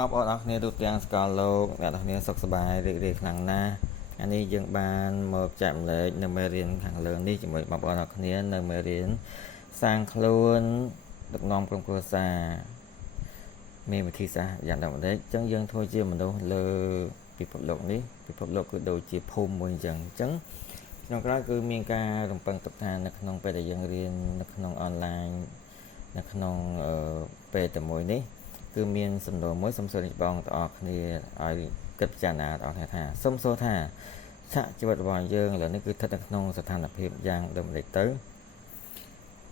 បងប្អូនអរគ្នាទូទាំងសកលលោកអ្នកនរគ្នាសុខសប្បាយរីករាយខ្លាំងណាស់ថ្ងៃនេះយើងបានមកចែកម្លែកនៅមេរៀនខាងលើនេះជាមួយបងប្អូនអរគ្នានៅមេរៀនសាងខ្លួនដឹកនាំក្រុមគ្រួសារមានវិធីសាស្ត្រយ៉ាងដូចម្តេចអញ្ចឹងយើងធ្វើជាមនុស្សលើពិភពលោកនេះពិភពលោកគឺដូចជាភូមិមួយអញ្ចឹងក្នុងក្រៅគឺមានការរំពឹងទុកថានៅក្នុងពេលដែលយើងរៀននៅក្នុងអនឡាញនៅក្នុងពេលតែមួយនេះគឺមានសំណួរមួយសូមសួរបងប្អូនគ្នាឲ្យគិតពិចារណាអរគ្នាថាសូមសួរថាឆាកជីវិតរបស់យើងឥឡូវនេះគឺស្ថិតនៅក្នុងស្ថានភាពយ៉ាងដូចម្តេចទៅ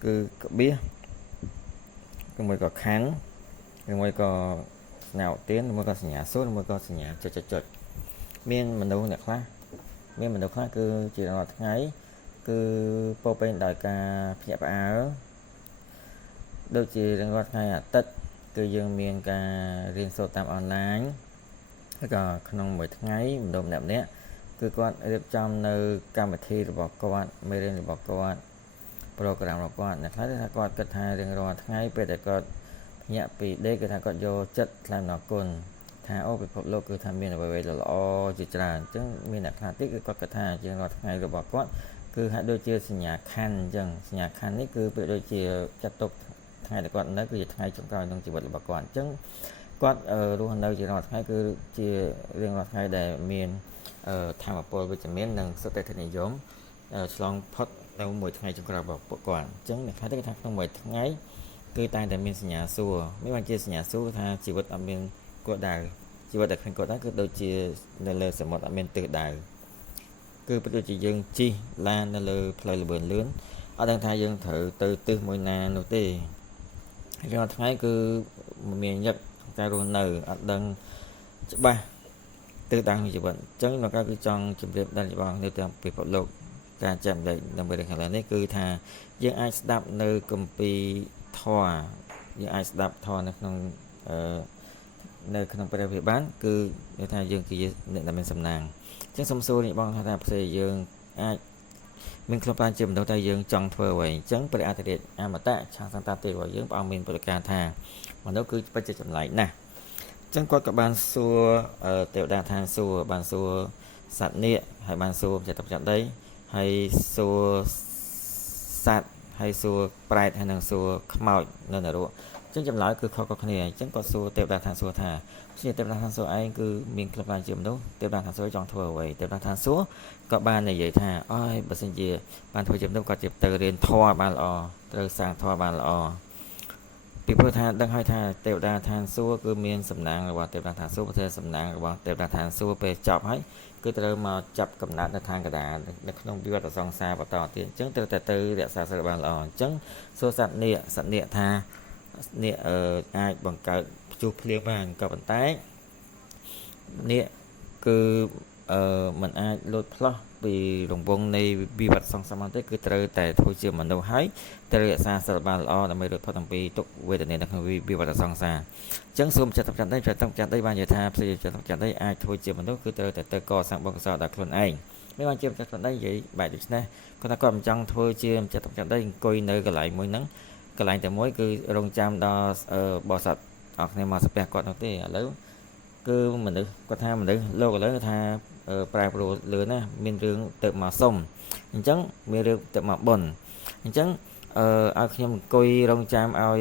គឺក្បៀសគឺមួយក៏ខណ្ឌគឺមួយក៏ស្នើទានមួយក៏សញ្ញាសួរមួយក៏សញ្ញាចុចមានមនុស្សអ្នកខ្លះគឺជារាល់ថ្ងៃគឺពោពេញដោយការភ្ញាក់ផ្អើលដូចជារាល់ថ្ងៃអាទិត្យគឺយើងមានការរៀនសូត្រតាមអនឡាញហើយក៏ក្នុងមួយថ្ងៃមនុស្សម្នាក់គឺគាត់រៀបចំនៅកម្មវិធីរបស់គាត់មេរៀនរបស់គាត់ program របស់គាត់អ្នកខ្លះថាគាត់គិតថារៀងរាល់ថ្ងៃពេលដែលគាត់ភ្ញាក់ពីដេកគឺថាគាត់យកចិត្តថ្លែងអំណរគុណថាអូពិភពលោកគឺថាមានអ្វីៗល្អជាច្រើនអញ្ចឹងមានអ្នកខ្លះទៀតគឺគាត់គិតថារៀងរាល់ថ្ងៃរបស់គាត់គឺហាក់ដូចជាសញ្ញាខណ្ឌអញ្ចឹងសញ្ញាខណ្ឌនេះគឺពេលដូចជាចាត់ទុកថ្ងៃដែលគាត់នៅគឺជាថ្ងៃចុងក្រោយក្នុងជីវិតរបស់គាត់អញ្ចឹងគាត់រស់នៅជារាល់ថ្ងៃគឺជារៀងរាល់ថ្ងៃដែលមានធម៌ពលវិជ្ជមាននិងសុខភាពនិយមឆ្លងផុតនៅមួយថ្ងៃចុងក្រោយរបស់ពួកគាត់អញ្ចឹងអ្នកខ្លះគេថាក្នុងមួយថ្ងៃគឺតែងតែមានសញ្ញាសួរមិនបានជាសញ្ញាសួរថាជីវិតអត់មានគោលដៅជីវិតដែលឃើញគោលដៅគឺដូចជានៅលើសមុទ្រអត់មានទិសដៅគឺប្រដូចជាយើងជិះឡាននៅលើផ្លូវល្បឿនលឿនអត់ដឹងថាយើងត្រូវទៅទិសមួយណានោះទេរាល់ថ្ងៃគឺមានញឹកតែរស់នៅអត់ដឹងច្បាស់ទិសដៅនៃជីវិតអញ្ចឹងមកគឺចង់ជម្រាបដល់បងនៅតាមពិភពលោកការចាំលេខដើម្បីខាងលើនេះគឺថាយើងអាចស្ដាប់នៅគម្ពីរធម៌យើងអាចស្ដាប់ធម៌នៅក្នុងព្រះវិបានគឺនិយាយថាយើងជាអ្នកដែលមានសំណាងអញ្ចឹងសូមសួរនេះបងថាផ្សេងយើងអាចមានខ្លួនប្រាណជាមនុស្សតែយើងចង់ធ្វើអ្វីអញ្ចឹងព្រះអធិរាជអមតៈឆាសន្តទេរបស់យើងព្រះអង្គមានប្រកាសថាមនុស្សគឺបច្ចុប្បន្នចម្លែកណាស់អញ្ចឹងគាត់ក៏បានសួរទេវតាឋានសួគ៌បានសួរសត្វនាគហើយបានសួរចិត្តប្រចាំដីហើយសួរសត្វហើយសួរប្រែតហើយនឹងសួរខ្មោចនៅនរកអញ្ចឹងចម្លើយគឺខុសៗគ្នាអញ្ចឹងគាត់សួរទេវតាឋានសួគ៌ថាជាទេវតាឋានសួគ៌ឯងគឺមានខ្លួនប្រាណជាមនុស្សទេវតាឋានសួគ៌ចង់ធ្វើអ្វីទេវតាឋានសួគ៌ក៏បាននិយាយថាអើយបើសិនជាបានធ្វើជាមនុស្សគាត់ជាទៅរៀនធម៌បានល្អត្រូវសាងធម៌បានល្អពីព្រោះថាដឹងហើយថាទេវតាឋានសួគ៌គឺមានសំណាងរបស់ទេវតាឋានសួគ៌ប្រទេសសំណាងរបស់ទេវតាឋានសួគ៌ពេលចប់ហើយគឺត្រូវមកចាប់កំណត់នៅខាងកណ្ដាលនៅក្នុងវិវត្តសង្សារបន្តទៀតអញ្ចឹងត្រូវតែទៅរក្សាសិលបានល្អអញ្ចឹងសួរសត្វនាគថានាគអាចបង្កើតព្យុះភ្លៀងបានក៏ប៉ុន្តែនាគគឺมันអាចលោតផ្លោះពីរង្វង់នៃវិបត្តិសង្សារទេគឺត្រូវតែធ្វើជាមនុស្សហើយត្រូវរក្សាសិលបានល្អដើម្បីរួចផុតអំពីទុក្ខវេទនានៅក្នុងវិបត្តិសង្សារអញ្ចឹងសូមចិត្តប្រចាំដីបាននិយាយថាផ្សេងចិត្តប្រចាំដីអាចធ្វើជាមនុស្សគឺត្រូវតែទៅកសាងបុណ្យកុសលដល់ខ្លួនឯងមិនបានជាចិត្តប្រចាំដីនិយាយបែបដូច្នេះគាត់ថាគាត់មិនចង់ធ្វើជាចិត្តប្រចាំដីអង្គុយនៅកន្លែងមួយហ្នឹងកន្លែងតែមួយគឺរងចាំដល់បរិស័ទអរគ្នាមកស្ពះគាត់នោះទេឥឡូវគឺមនុស្សគាត់ថាមនុស្សលោកឥឡូវថាប្រែប្រួលលឿនណាមានរឿងទៅមកសុំអញ្ចឹងមានរឿងទៅមកបុណ្យអញ្ចឹងឲ្យខ្ញុំអង្គុយរងចាំឲ្យ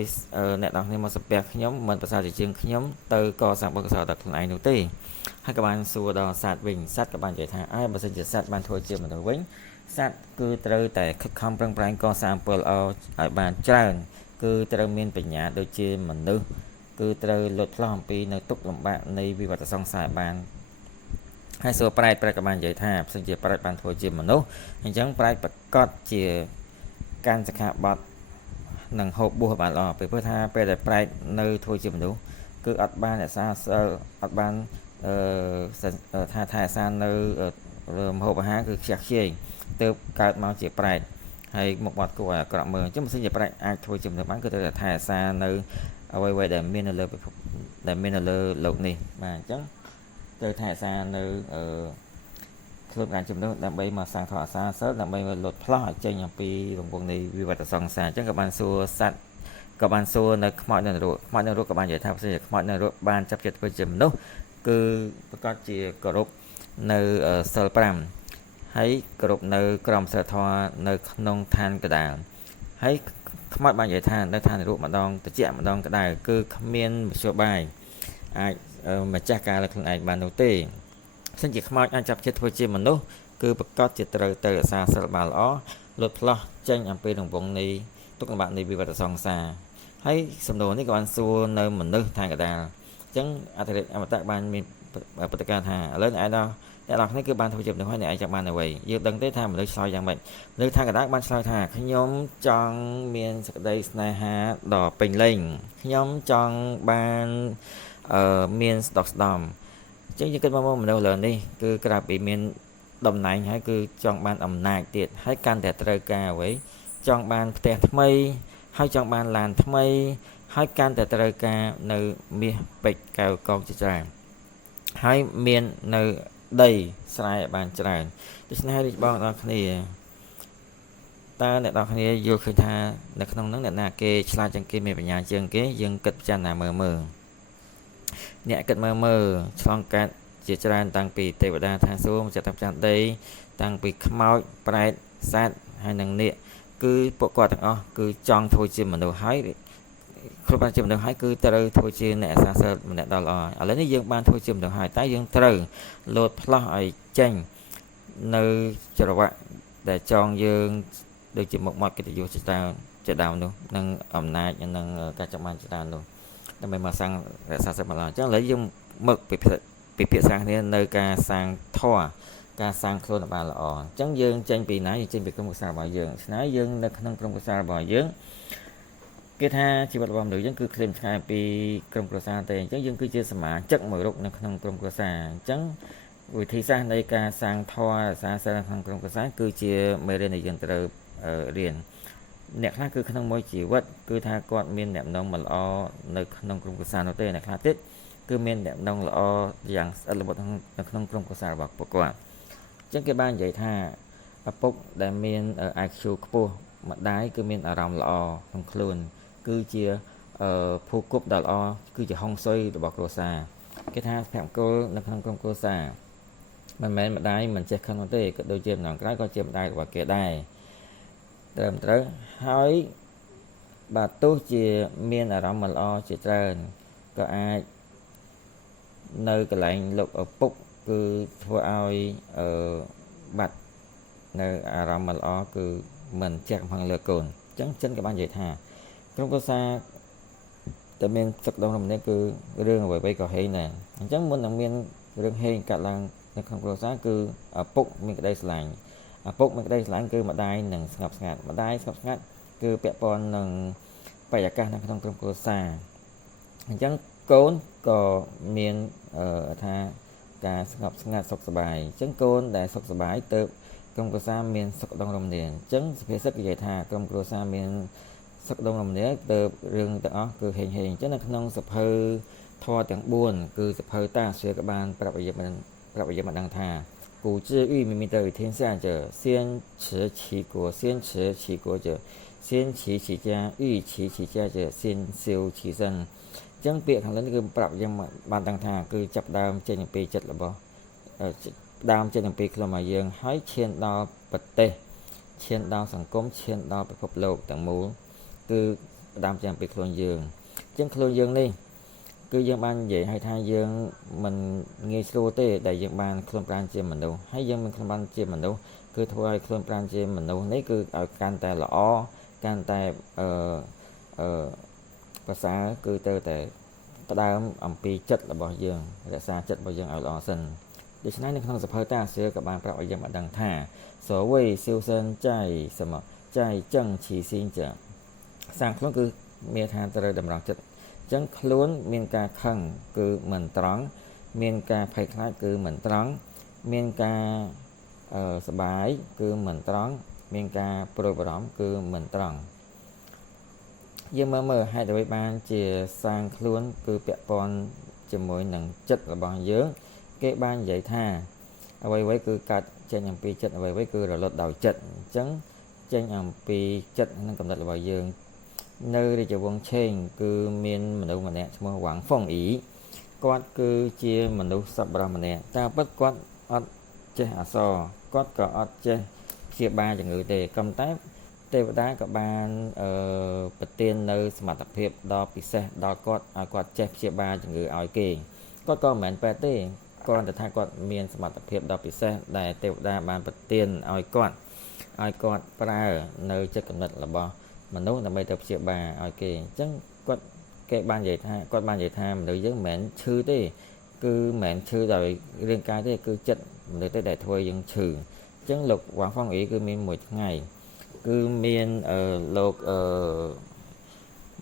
អ្នកនរគ្នាមកស្ពះខ្ញុំមិនប្រសើរជាជាងខ្ញុំទៅកសាងបុណ្យកុសលដល់ខ្លួនឯងនោះទេហើយក៏បានសួរដល់សត្វវិញសត្វក៏បាននិយាយថាបើសិនជាសត្វបានធ្វើជាមនុស្សវិញសត្វគឺត្រូវតែខិតខំប្រឹងប្រែងកសាងអំពើល្អឲ្យបានច្រើនគឺត្រូវមានបញ្ញាដូចជាមនុស្សគឺត្រូវលុតផ្លោះអំពីនៅទុក្ខលំបាកនៃវិបត្តិសង្សារបានហើយសួរប្រែតក៏បាននិយាយថាផ្សេងជាប្រែតបានធ្វើជាមនុស្សអញ្ចឹងប្រែតប្រកាសជាការសិក្ខាបទនឹងហូបបួសបានល្អពីព្រោះថាពេលដែលប្រែតនៅធ្វើជាមនុស្សគឺអត់បានរក្សាអត់បានថាថែរក្សានៅម្ហូបអាហារគឺខ្ជះខ្ជាយទើបកើតមកជាប្រែតហើយមុខមាត់គួរឲ្យអាក្រក់មើលអញ្ចឹងបើសិនជាប្រែតអាចធ្វើជាមនុស្សបានគឺត្រូវតែថែរក្សានៅអ្វីៗដែលមាននៅលើលោកនេះបាទអញ្ចឹងត្រូវថែរក្សានៅខ្លួនការជំនួសដើម្បីមកសាងធម៌អាសាសិលដើម្បីមកលុតផ្លោះឲ្យចេញអំពីរង្វង់នៃវិបត្តិសង្សារអញ្ចឹងក៏បានសួរសត្វ ក៏បានសួរនៅខ្មោចនៅនរកខ្មោចនៅនរកក៏បាននិយាយថាផ្សេងខ្មោចនៅនរកបានចាប់ចិត្តធ្វើជាមនុស្សគឺប្រកាសជាគោរពនៅសិល5ហើយគោរពនៅក្រមសីលធម៌នៅក្នុងឋានកដាលហើយខ្មោចបាននិយាយថានៅឋាននរកម្ដងតិចម្ដងក្តៅគឺគ្មានមធ្យោបាយអាចម្ចាស់ការលើខ្លួនឯងបាននោះទេសិនជាខ្មោចអាចចាប់ចិត្តធ្វើជាមនុស្សគឺប្រកាសជាត្រូវទៅរក្សាសិលបានល្អលុតផ្លោះចេញអំពីរង្វង់នៃទុក្ខលំបាកនៃវិបត្តិសង្សារហើយសំណួរនេះក៏បានសួរនៅមនុស្សឋានកដាលអញ្ចឹងអធិរាជអមតៈបានមានបទការថាឥឡូវអ្នកនរគ្នាគឺបានធ្វើជាមនុស្សហើយអ្នកឯងចាំបានអ្វីយើងដឹងទេថាមនុស្សឆ្លើយយ៉ាងម៉េចមនុស្សឋានកដាលបានឆ្លើយថាខ្ញុំចង់មានសេចក្តីស្នេហាដ៏ពេញលេញខ្ញុំចង់បានមានស្ដុកស្ដំអញ្ចឹងយើងគិតមកមនុស្សលើនេះគឺក្រៅពីមានតំណែងហើយគឺចង់បានអំណាចទៀតហើយកាន់តែត្រូវការអ្វីចង់បានផ្ទះថ្មីហើយចង់បានឡានថ្មីហើយកាន់តែត្រូវការនៅមាសពេជ្រកែវកងជាច្រើនហើយមាននៅដីស្រែបានច្រើនដូច្នេះហើយបងប្អូនគ្នាតើអ្នកនរគ្នាយល់ឃើញថានៅក្នុងហ្នឹងអ្នកណាគេឆ្លាតជាងគេមានបញ្ញាជាងគេយើងគិតពិចារណាមើលអ្នកគិតមើលឆ្លងកាត់ជាច្រើនតាំងពីទេវតាឋានសួគ៌ម្ចាស់តាមចាស់ដីតាំងពីខ្មោចប្រែតសត្វហើយនឹងនាគគឺពួកគាត់ទាំងអស់គឺចង់ធ្វើជាមនុស្សហើយគ្រប់បានជាមនុស្សហើយគឺត្រូវធ្វើជាអ្នកអាសាសិលម្នាក់ដ៏ល្អឥឡូវនេះយើងបានធ្វើជាមនុស្សហើយតែយើងត្រូវលោតផ្លោះឲ្យចេញនៅច្រវាក់ដែលចងយើងដូចជាមុខមាត់កិត្តិយសជាដើមនោះនិងអំណាចនិងការចាំបានជាដើមនោះដើម្បីមកសាងរក្សាសិលម្ល៉េះអញ្ចឹងឥឡូវយើងមកពិភាក្សាគ្នានៅការសាងធម៌ការសាងខ្លួនឲ្យបានល្អអញ្ចឹងយើងចេញពីណាយើងចេញពីក្រុមគ្រួសាររបស់យើងឆ្នៃយើងនៅក្នុងក្រុមគ្រួសាររបស់យើងគេថាជីវិតរបស់មនុស្សយើងគឺឃ្លានឆ្ងាយពីក្រុមគ្រួសារទេអញ្ចឹងយើងគឺជាសមាជិកមួយរូបនៅក្នុងក្រុមគ្រួសារអញ្ចឹងវិធីសាស្ត្រនៃការសាងធម៌រក្សាសិលក្នុងក្រុមគ្រួសារគឺជាមេរៀនដែលយើងត្រូវរៀនអ្នកខ្លះគឺក្នុងមួយជីវិតគឺថាគាត់មានអ្នកម្ដងមិនល្អនៅក្នុងក្រុមគ្រួសារនោះទេអ្នកខ្លះទៀតគឺមានអ្នកម្ដងល្អយ៉ាងស្អិតល្បុតនៅក្នុងក្រុមគ្រួសាររបស់ពួកគាត់អញ្ចឹងគេបាននិយាយថាឪពុកដែលមាន IQ ខ្ពស់ម្ដាយគឺមានអារម្មណ៍ល្អក្នុងខ្លួនគឺជាភូគប់ដ៏ល្អគឺជាហុងស៊ុយរបស់គ្រួសារគេថាភមង្គលនៅក្នុងក្រុមគ្រួសារមិនមែនម្ដាយមិនចេះខឹងទេក៏ដូចជាម្ដងក្រោយក៏ជាម្ដាយរបស់គេដែរត្រឹមត្រូវហើយបើទោះជាមានអារម្មណ៍មិនល្អជាច្រើនក៏អាចនៅកន្លែងលោកឪពុកគឺធ្វើឲ្យបាត់នៅអារម្មណ៍មិនល្អគឺមិនចេះកំហឹងលើកូនអញ្ចឹងចិនក៏បាននិយាយថាក្រុមគ្រួសារតែមានសក្តិរម្នាក់គឺរឿងអ្វីៗក៏ហេងដែរអញ្ចឹងមុននឹងមានរឿងហេងកាត់ឡើងនៅក្នុងគ្រួសារគឺឪពុកមានក្តីស្រឡាញ់ឪពុកមានក្តីស្រឡាញ់គឺម្ដាយនឹងស្ងប់ស្ងាត់ម្ដាយស្ងប់ស្ងាត់គឺពាក់ព័ន្ធនឹងបរិយាកាសនៅក្នុងក្រុមគ្រួសារអញ្ចឹងកូនក៏មានថាការស្ងប់ស្ងាត់សុខសប្បាយអញ្ចឹងកូនដែលសុខសប្បាយទៅក្រុមគ្រួសារមានសុខដុមរមនាអញ្ចឹងសុភាសិតនិយាយថាក្រុមគ្រួសារមានសុខដុមរមនាទៅរឿងទាំងអស់គឺហេងអញ្ចឹងនៅក្នុងសភៅធម៌ទាំង4គឺសភៅតាស្រីក៏បានប្រាប់ឲ្យយើងមកដឹងថា古之欲明明德于天下者，先持其国；先持其国者，先齐其家；欲齐其家者，先修其身。ចឹងពាក្យខាងលើនេះគឺប្រាប់យើងបានដឹងថាគឺចាប់ដើមចេញពីចិត្តរបស់ដើមចេញពីខ្លួនរបស់យើងហើយឈានដល់ប្រទេសឈានដល់សង្គមឈានដល់ពិភពលោកទាំងមូលគឺដើមចេញពីខ្លួនយើងចឹងខ្លួនយើងនេះគឺយើងបាននិយាយឲ្យថាយើងមិនងាយស្រួលទេដែលយើងបានខ្លួនប្រាណជាមនុស្សហើយយើងមិនខ្លួនបានជាមនុស្សគឺធ្វើឲ្យខ្លួនប្រាណជាមនុស្សនេះគឺឲ្យកាន់តែល្អកាន់តែភាសាគឺទៅតែផ្ដើមអំពីចិត្តរបស់យើងរក្សាចិត្តរបស់យើងឲ្យល្អសិនដូច្នេះនៅក្នុងសភៅតាស្រីក៏បានប្រាប់ឲ្យយើងបានដឹងថាសវ័យសិវសិនចៃសមចៃចឹងឈីស៊ីងចាសាងខ្លួនគឺមានថាត្រូវតម្រង់ចិត្តចឹងខ្លួនមានការខឹងគឺមិនត្រង់មានការភ័យខ្លាចគឺមិនត្រង់មានការសបាយគឺមិនត្រង់មានការព្រួយបារម្ភគឺមិនត្រង់យើងមើលហេតុអ្វីបានជាសាងខ្លួនគឺពាក់ព័ន្ធជាមួយនឹងចិត្តរបស់យើងគេបាននិយាយថាអ្វីៗគឺកើតចេញអំពីចិត្តអ្វីៗគឺរលត់ដោយចិត្តអញ្ចឹងចេញអំពីចិត្តនិងកំណត់របស់យើង នៅរាជវង្សឆេងគឺមានមនុស្សម្នាក់ឈ្មោះវ៉ាងហ្វុងអ៊ីគាត់គឺជាមនុស្សសប្បុរសម្នាក់តែពិតគាត់អត់ចេះអក្សរគាត់ក៏អត់ចេះព្យាបាលជំងឺទេក៏តែទេវតាក៏បានប្រទាននៅសមត្ថភាពដ៏ពិសេសដល់គាត់ឲ្យគាត់ចេះព្យាបាលជំងឺឲ្យគេគាត់ក៏មិនមែនពេទ្យទេគ្រាន់តែថាគាត់មានសមត្ថភាពដ៏ពិសេសដែលទេវតាបានប្រទានឲ្យគាត់ប្រើនៅចិត្តគំនិតរបស់មនុស្សដើម្បីទៅព្យាបាលឲ្យគេអញ្ចឹងគេបាននិយាយថាមនុស្សយើងមិនមែនឈឺទេគឺមិនមែនឈឺដោយរាងកាយទេគឺចិត្តមនុស្សទេដែលធ្វើយើងឈឺអញ្ចឹងលោកវ៉ាងហ្វុងអ៊ីគឺមានមួយថ្ងៃគឺមានលោក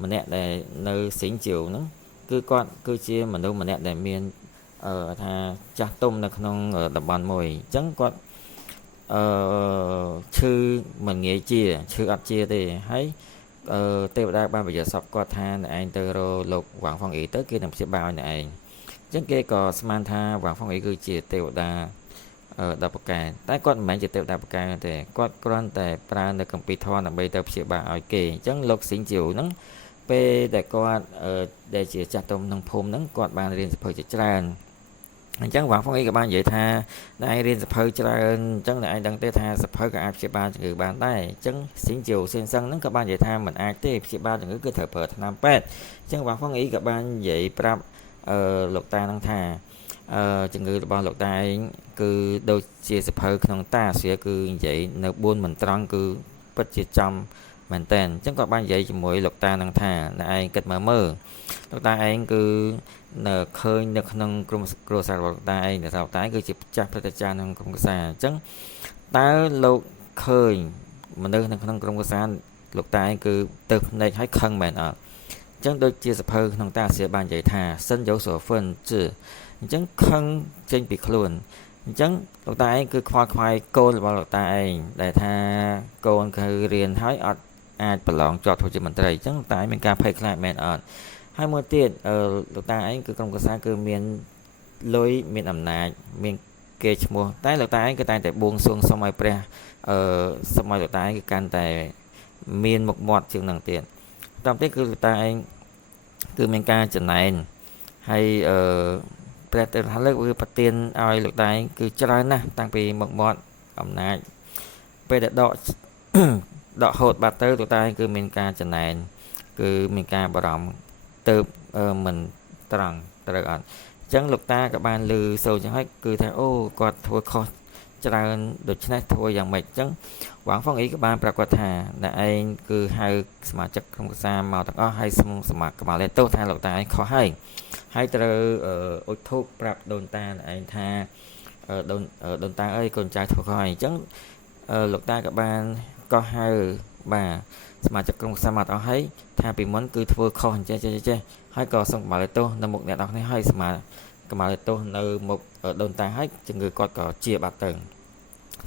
ម្នាក់ដែលនៅសិង្ហជាវហ្នឹងគឺគាត់គឺជាមនុស្សម្នាក់ដែលមានថាចាស់ទុំនៅក្នុងតំបន់មួយអញ្ចឹងគាត់ឈឺមិនងាយជាឈឺអត់ជាទេហើយទេវតាបានបញ្ជាសពគាត់ថាអ្នកឯងទៅរកលោកវ៉ាងហ្វុងអ៊ីទៅគេនឹងព្យាបាលឲ្យអ្នកឯងអញ្ចឹងគេក៏ស្មានថាវ៉ាងហ្វុងអ៊ីគឺជាទេវតាដល់ប្រកែតែគាត់មិនមែនជាទេវតាប្រកែទេគាត់គ្រាន់តែប្រើនៅកម្ពីធម៌ដើម្បីទៅព្យាបាលឲ្យគេអញ្ចឹងលោកសិង្ហជាវហ្នឹងពេលដែលគាត់ដែលជាចាស់ទុំក្នុងភូមិហ្នឹងគាត់បានរៀនសៀវភៅជាច្រើនអញ្ចឹងវ៉ាងហ្វុងអ៊ីក៏បាននិយាយថាអ្នកឯងរៀនសៀវភៅច្រើនអញ្ចឹងអ្នកឯងដឹងទេថាសៀវភៅក៏អាចព្យាបាលជំងឺបានដែរអញ្ចឹងសិង្ហជាវសៀងសឹងហ្នឹងក៏បាននិយាយថាមិនអាចទេព្យាបាលជំងឺគឺត្រូវប្រើថ្នាំពេទ្យអញ្ចឹងវ៉ាងហ្វុងអ៊ីក៏បាននិយាយប្រាប់លោកតាហ្នឹងថាជំងឺរបស់លោកតាឯងគឺដូចជាសៀវភៅក្នុងតាស្រាគឺនិយាយនៅ4មិនត្រង់គឺពិតជាចំមែនតើអញ្ចឹងគាត់បាននិយាយជាមួយលោកតានឹងថាអ្នកឯងគិតមើលលោកតាឯងគឺនៅឃើញនៅក្នុងក្រុមគ្រួសាររបស់លោកតាឯងលោកតាឯងគឺជាចាស់ព្រឹទ្ធាចារ្យក្នុងក្រុមគ្រួសារអញ្ចឹងតើលោកឃើញមនុស្សនៅក្នុងក្រុមគ្រួសារលោកតាឯងគឺទៅភ្នែកឲ្យខឹងមែនអត់អញ្ចឹងដូចជាសភៅក្នុងតាស្រាបាននិយាយថាសិនយោសហ្វិនជាអញ្ចឹងខឹងចេញពីខ្លួនអញ្ចឹងលោកតាឯងគឺខ្វល់ខ្វាយកូនរបស់លោកតាឯងដែលថាកូនគឺរៀនហើយអត់អាចប្រឡងជាប់ធ្វើជាមន្ត្រីអញ្ចឹងលោកតាឯងមានការភ័យខ្លាចមែនអត់ហើយមួយទៀតលោកតាឯងគឺក្រុមគ្រួសារគឺមានលុយមានអំណាចមានគេឈ្មោះតែលោកតាឯងគឺតែងតែបួងសួងសុំឲ្យព្រះសុំឲ្យលោកតាឯងគឺកាន់តែមានមុខមាត់ជាងនឹងទៀតតាមទៀតគឺលោកតាឯងគឺមានការចំណែនហើយព្រះទេវតាលើកគឺប្រទានឲ្យលោកតាឯងគឺច្រើនណាស់តាំងពីមុខមាត់អំណាចពេលដែលដកហូតបាត់ទៅលោកតាឯងគឺមានការចំណែនគឺមានការបារម្ភទៅមិនត្រង់ត្រូវអត់អញ្ចឹងលោកតាក៏បានឮសូរចឹងហើយគឺថាអូគាត់ធ្វើខុសច្រើនដូច្នេះធ្វើយ៉ាងម៉េចអញ្ចឹងវ៉ាងហ្វុងអ៊ីក៏បានប្រកាសថាអ្នកឯងគឺហៅសមាជិកក្រុមគ្រួសារមកទាំងអស់ហើយសូមសមាគមលេទោសថាលោកតាឯងខុសហើយត្រូវអុជធូបប្រាប់ដូនតាឯងថាដូនតាអើយកូនចៅធ្វើខុសហើយអញ្ចឹងលោកតាក៏បានកោះហៅបាទសមាជិកក្រុមគ្រួសារមកអស់ហើយថាពីមុនគឺធ្វើខុសអញ្ចេះហើយក៏សូមកម្មាលេទោសនៅមុខអ្នកនរគ្នាហើយសមាកម្មាលេទោសនៅមុខដូនតាហើយជំងឺគាត់ក៏ជាបាត់ទៅ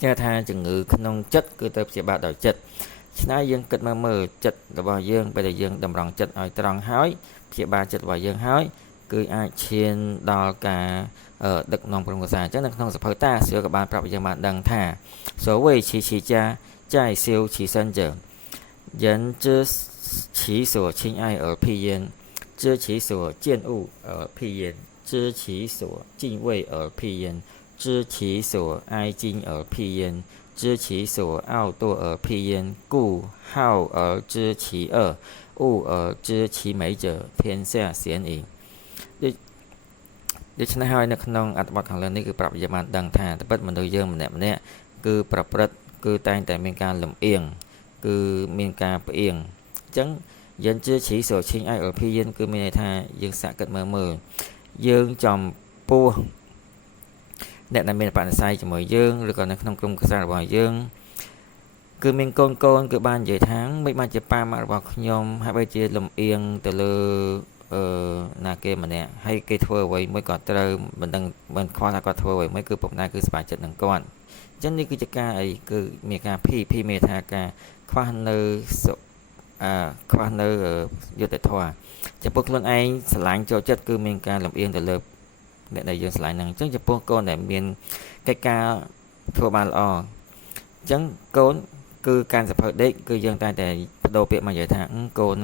ចេះថាជំងឺក្នុងចិត្តគឺទៅព្យាបាលដោយចិត្តឆ្នៃយើងគិតមើលចិត្តរបស់យើងពេលដែលយើងតម្រង់ចិត្តឲ្យត្រង់ហើយព្យាបាលចិត្តរបស់យើងហើយគឺអាចឈានដល់ការដឹកនាំក្រុមគ្រួសារអញ្ចឹងនៅក្នុងសភៅតាសៀវក៏បានប្រាប់យើងបានដឹងថា所谓奇奇家在修其身者人之其所亲爱而辟焉知其所见恶而辟焉知其所敬畏而辟焉知其所哀矜而辟焉知其所傲惰而辟焉故好而知其恶恶而知其美者天下鲜矣ដូច្នេះហើយនៅក្នុងអត្ថបទខាងលើនេះគឺប្រាប់យើងបានដឹងថាត្បិតមនុស្សយើងម្នាក់គឺប្រព្រឹត្តគឺតែងតែមានការលំអៀងគឺមានការផ្អៀងអញ្ចឹងយើងជាឈីសោឈិញឲ្យអភិយានគឺមានន័យថាយើងសាកគិតមើលយើងចំពោះអ្នកដែលមានបណិស័យជាមួយយើងឬក៏នៅក្នុងក្រុមគ្រួសាររបស់យើងគឺមានកូនគឺបាននិយាយថាមិនបានជាប៉ាម៉ាក់របស់ខ្ញុំហើយបើជាលំអៀងទៅលើណាគេម្នាក់ហើយគេធ្វើអ្វីមួយក៏ត្រូវមិនដឹងមិនខ្វល់ថាគាត់ធ្វើអ្វីមួយគឺពុកម្ដាយគឺស្បាយចិត្តនឹងគាត់អញ្ចឹងនេះគឺជាការអីគឺមានការភីមានថាការខ្វះនៅយុត្តិធម៌ចំពោះខ្លួនឯងស្រឡាញ់ចូលចិត្តគឺមានការលំអៀងទៅលើអ្នកដែលយើងស្រឡាញ់ហ្នឹងអញ្ចឹងចំពោះកូនដែលមានកិច្ចការធ្វើបានល្អអញ្ចឹងកូន គឺការសភៅដេកគឺយើងតែបដូរពាក្យមកនិយាយថាកូន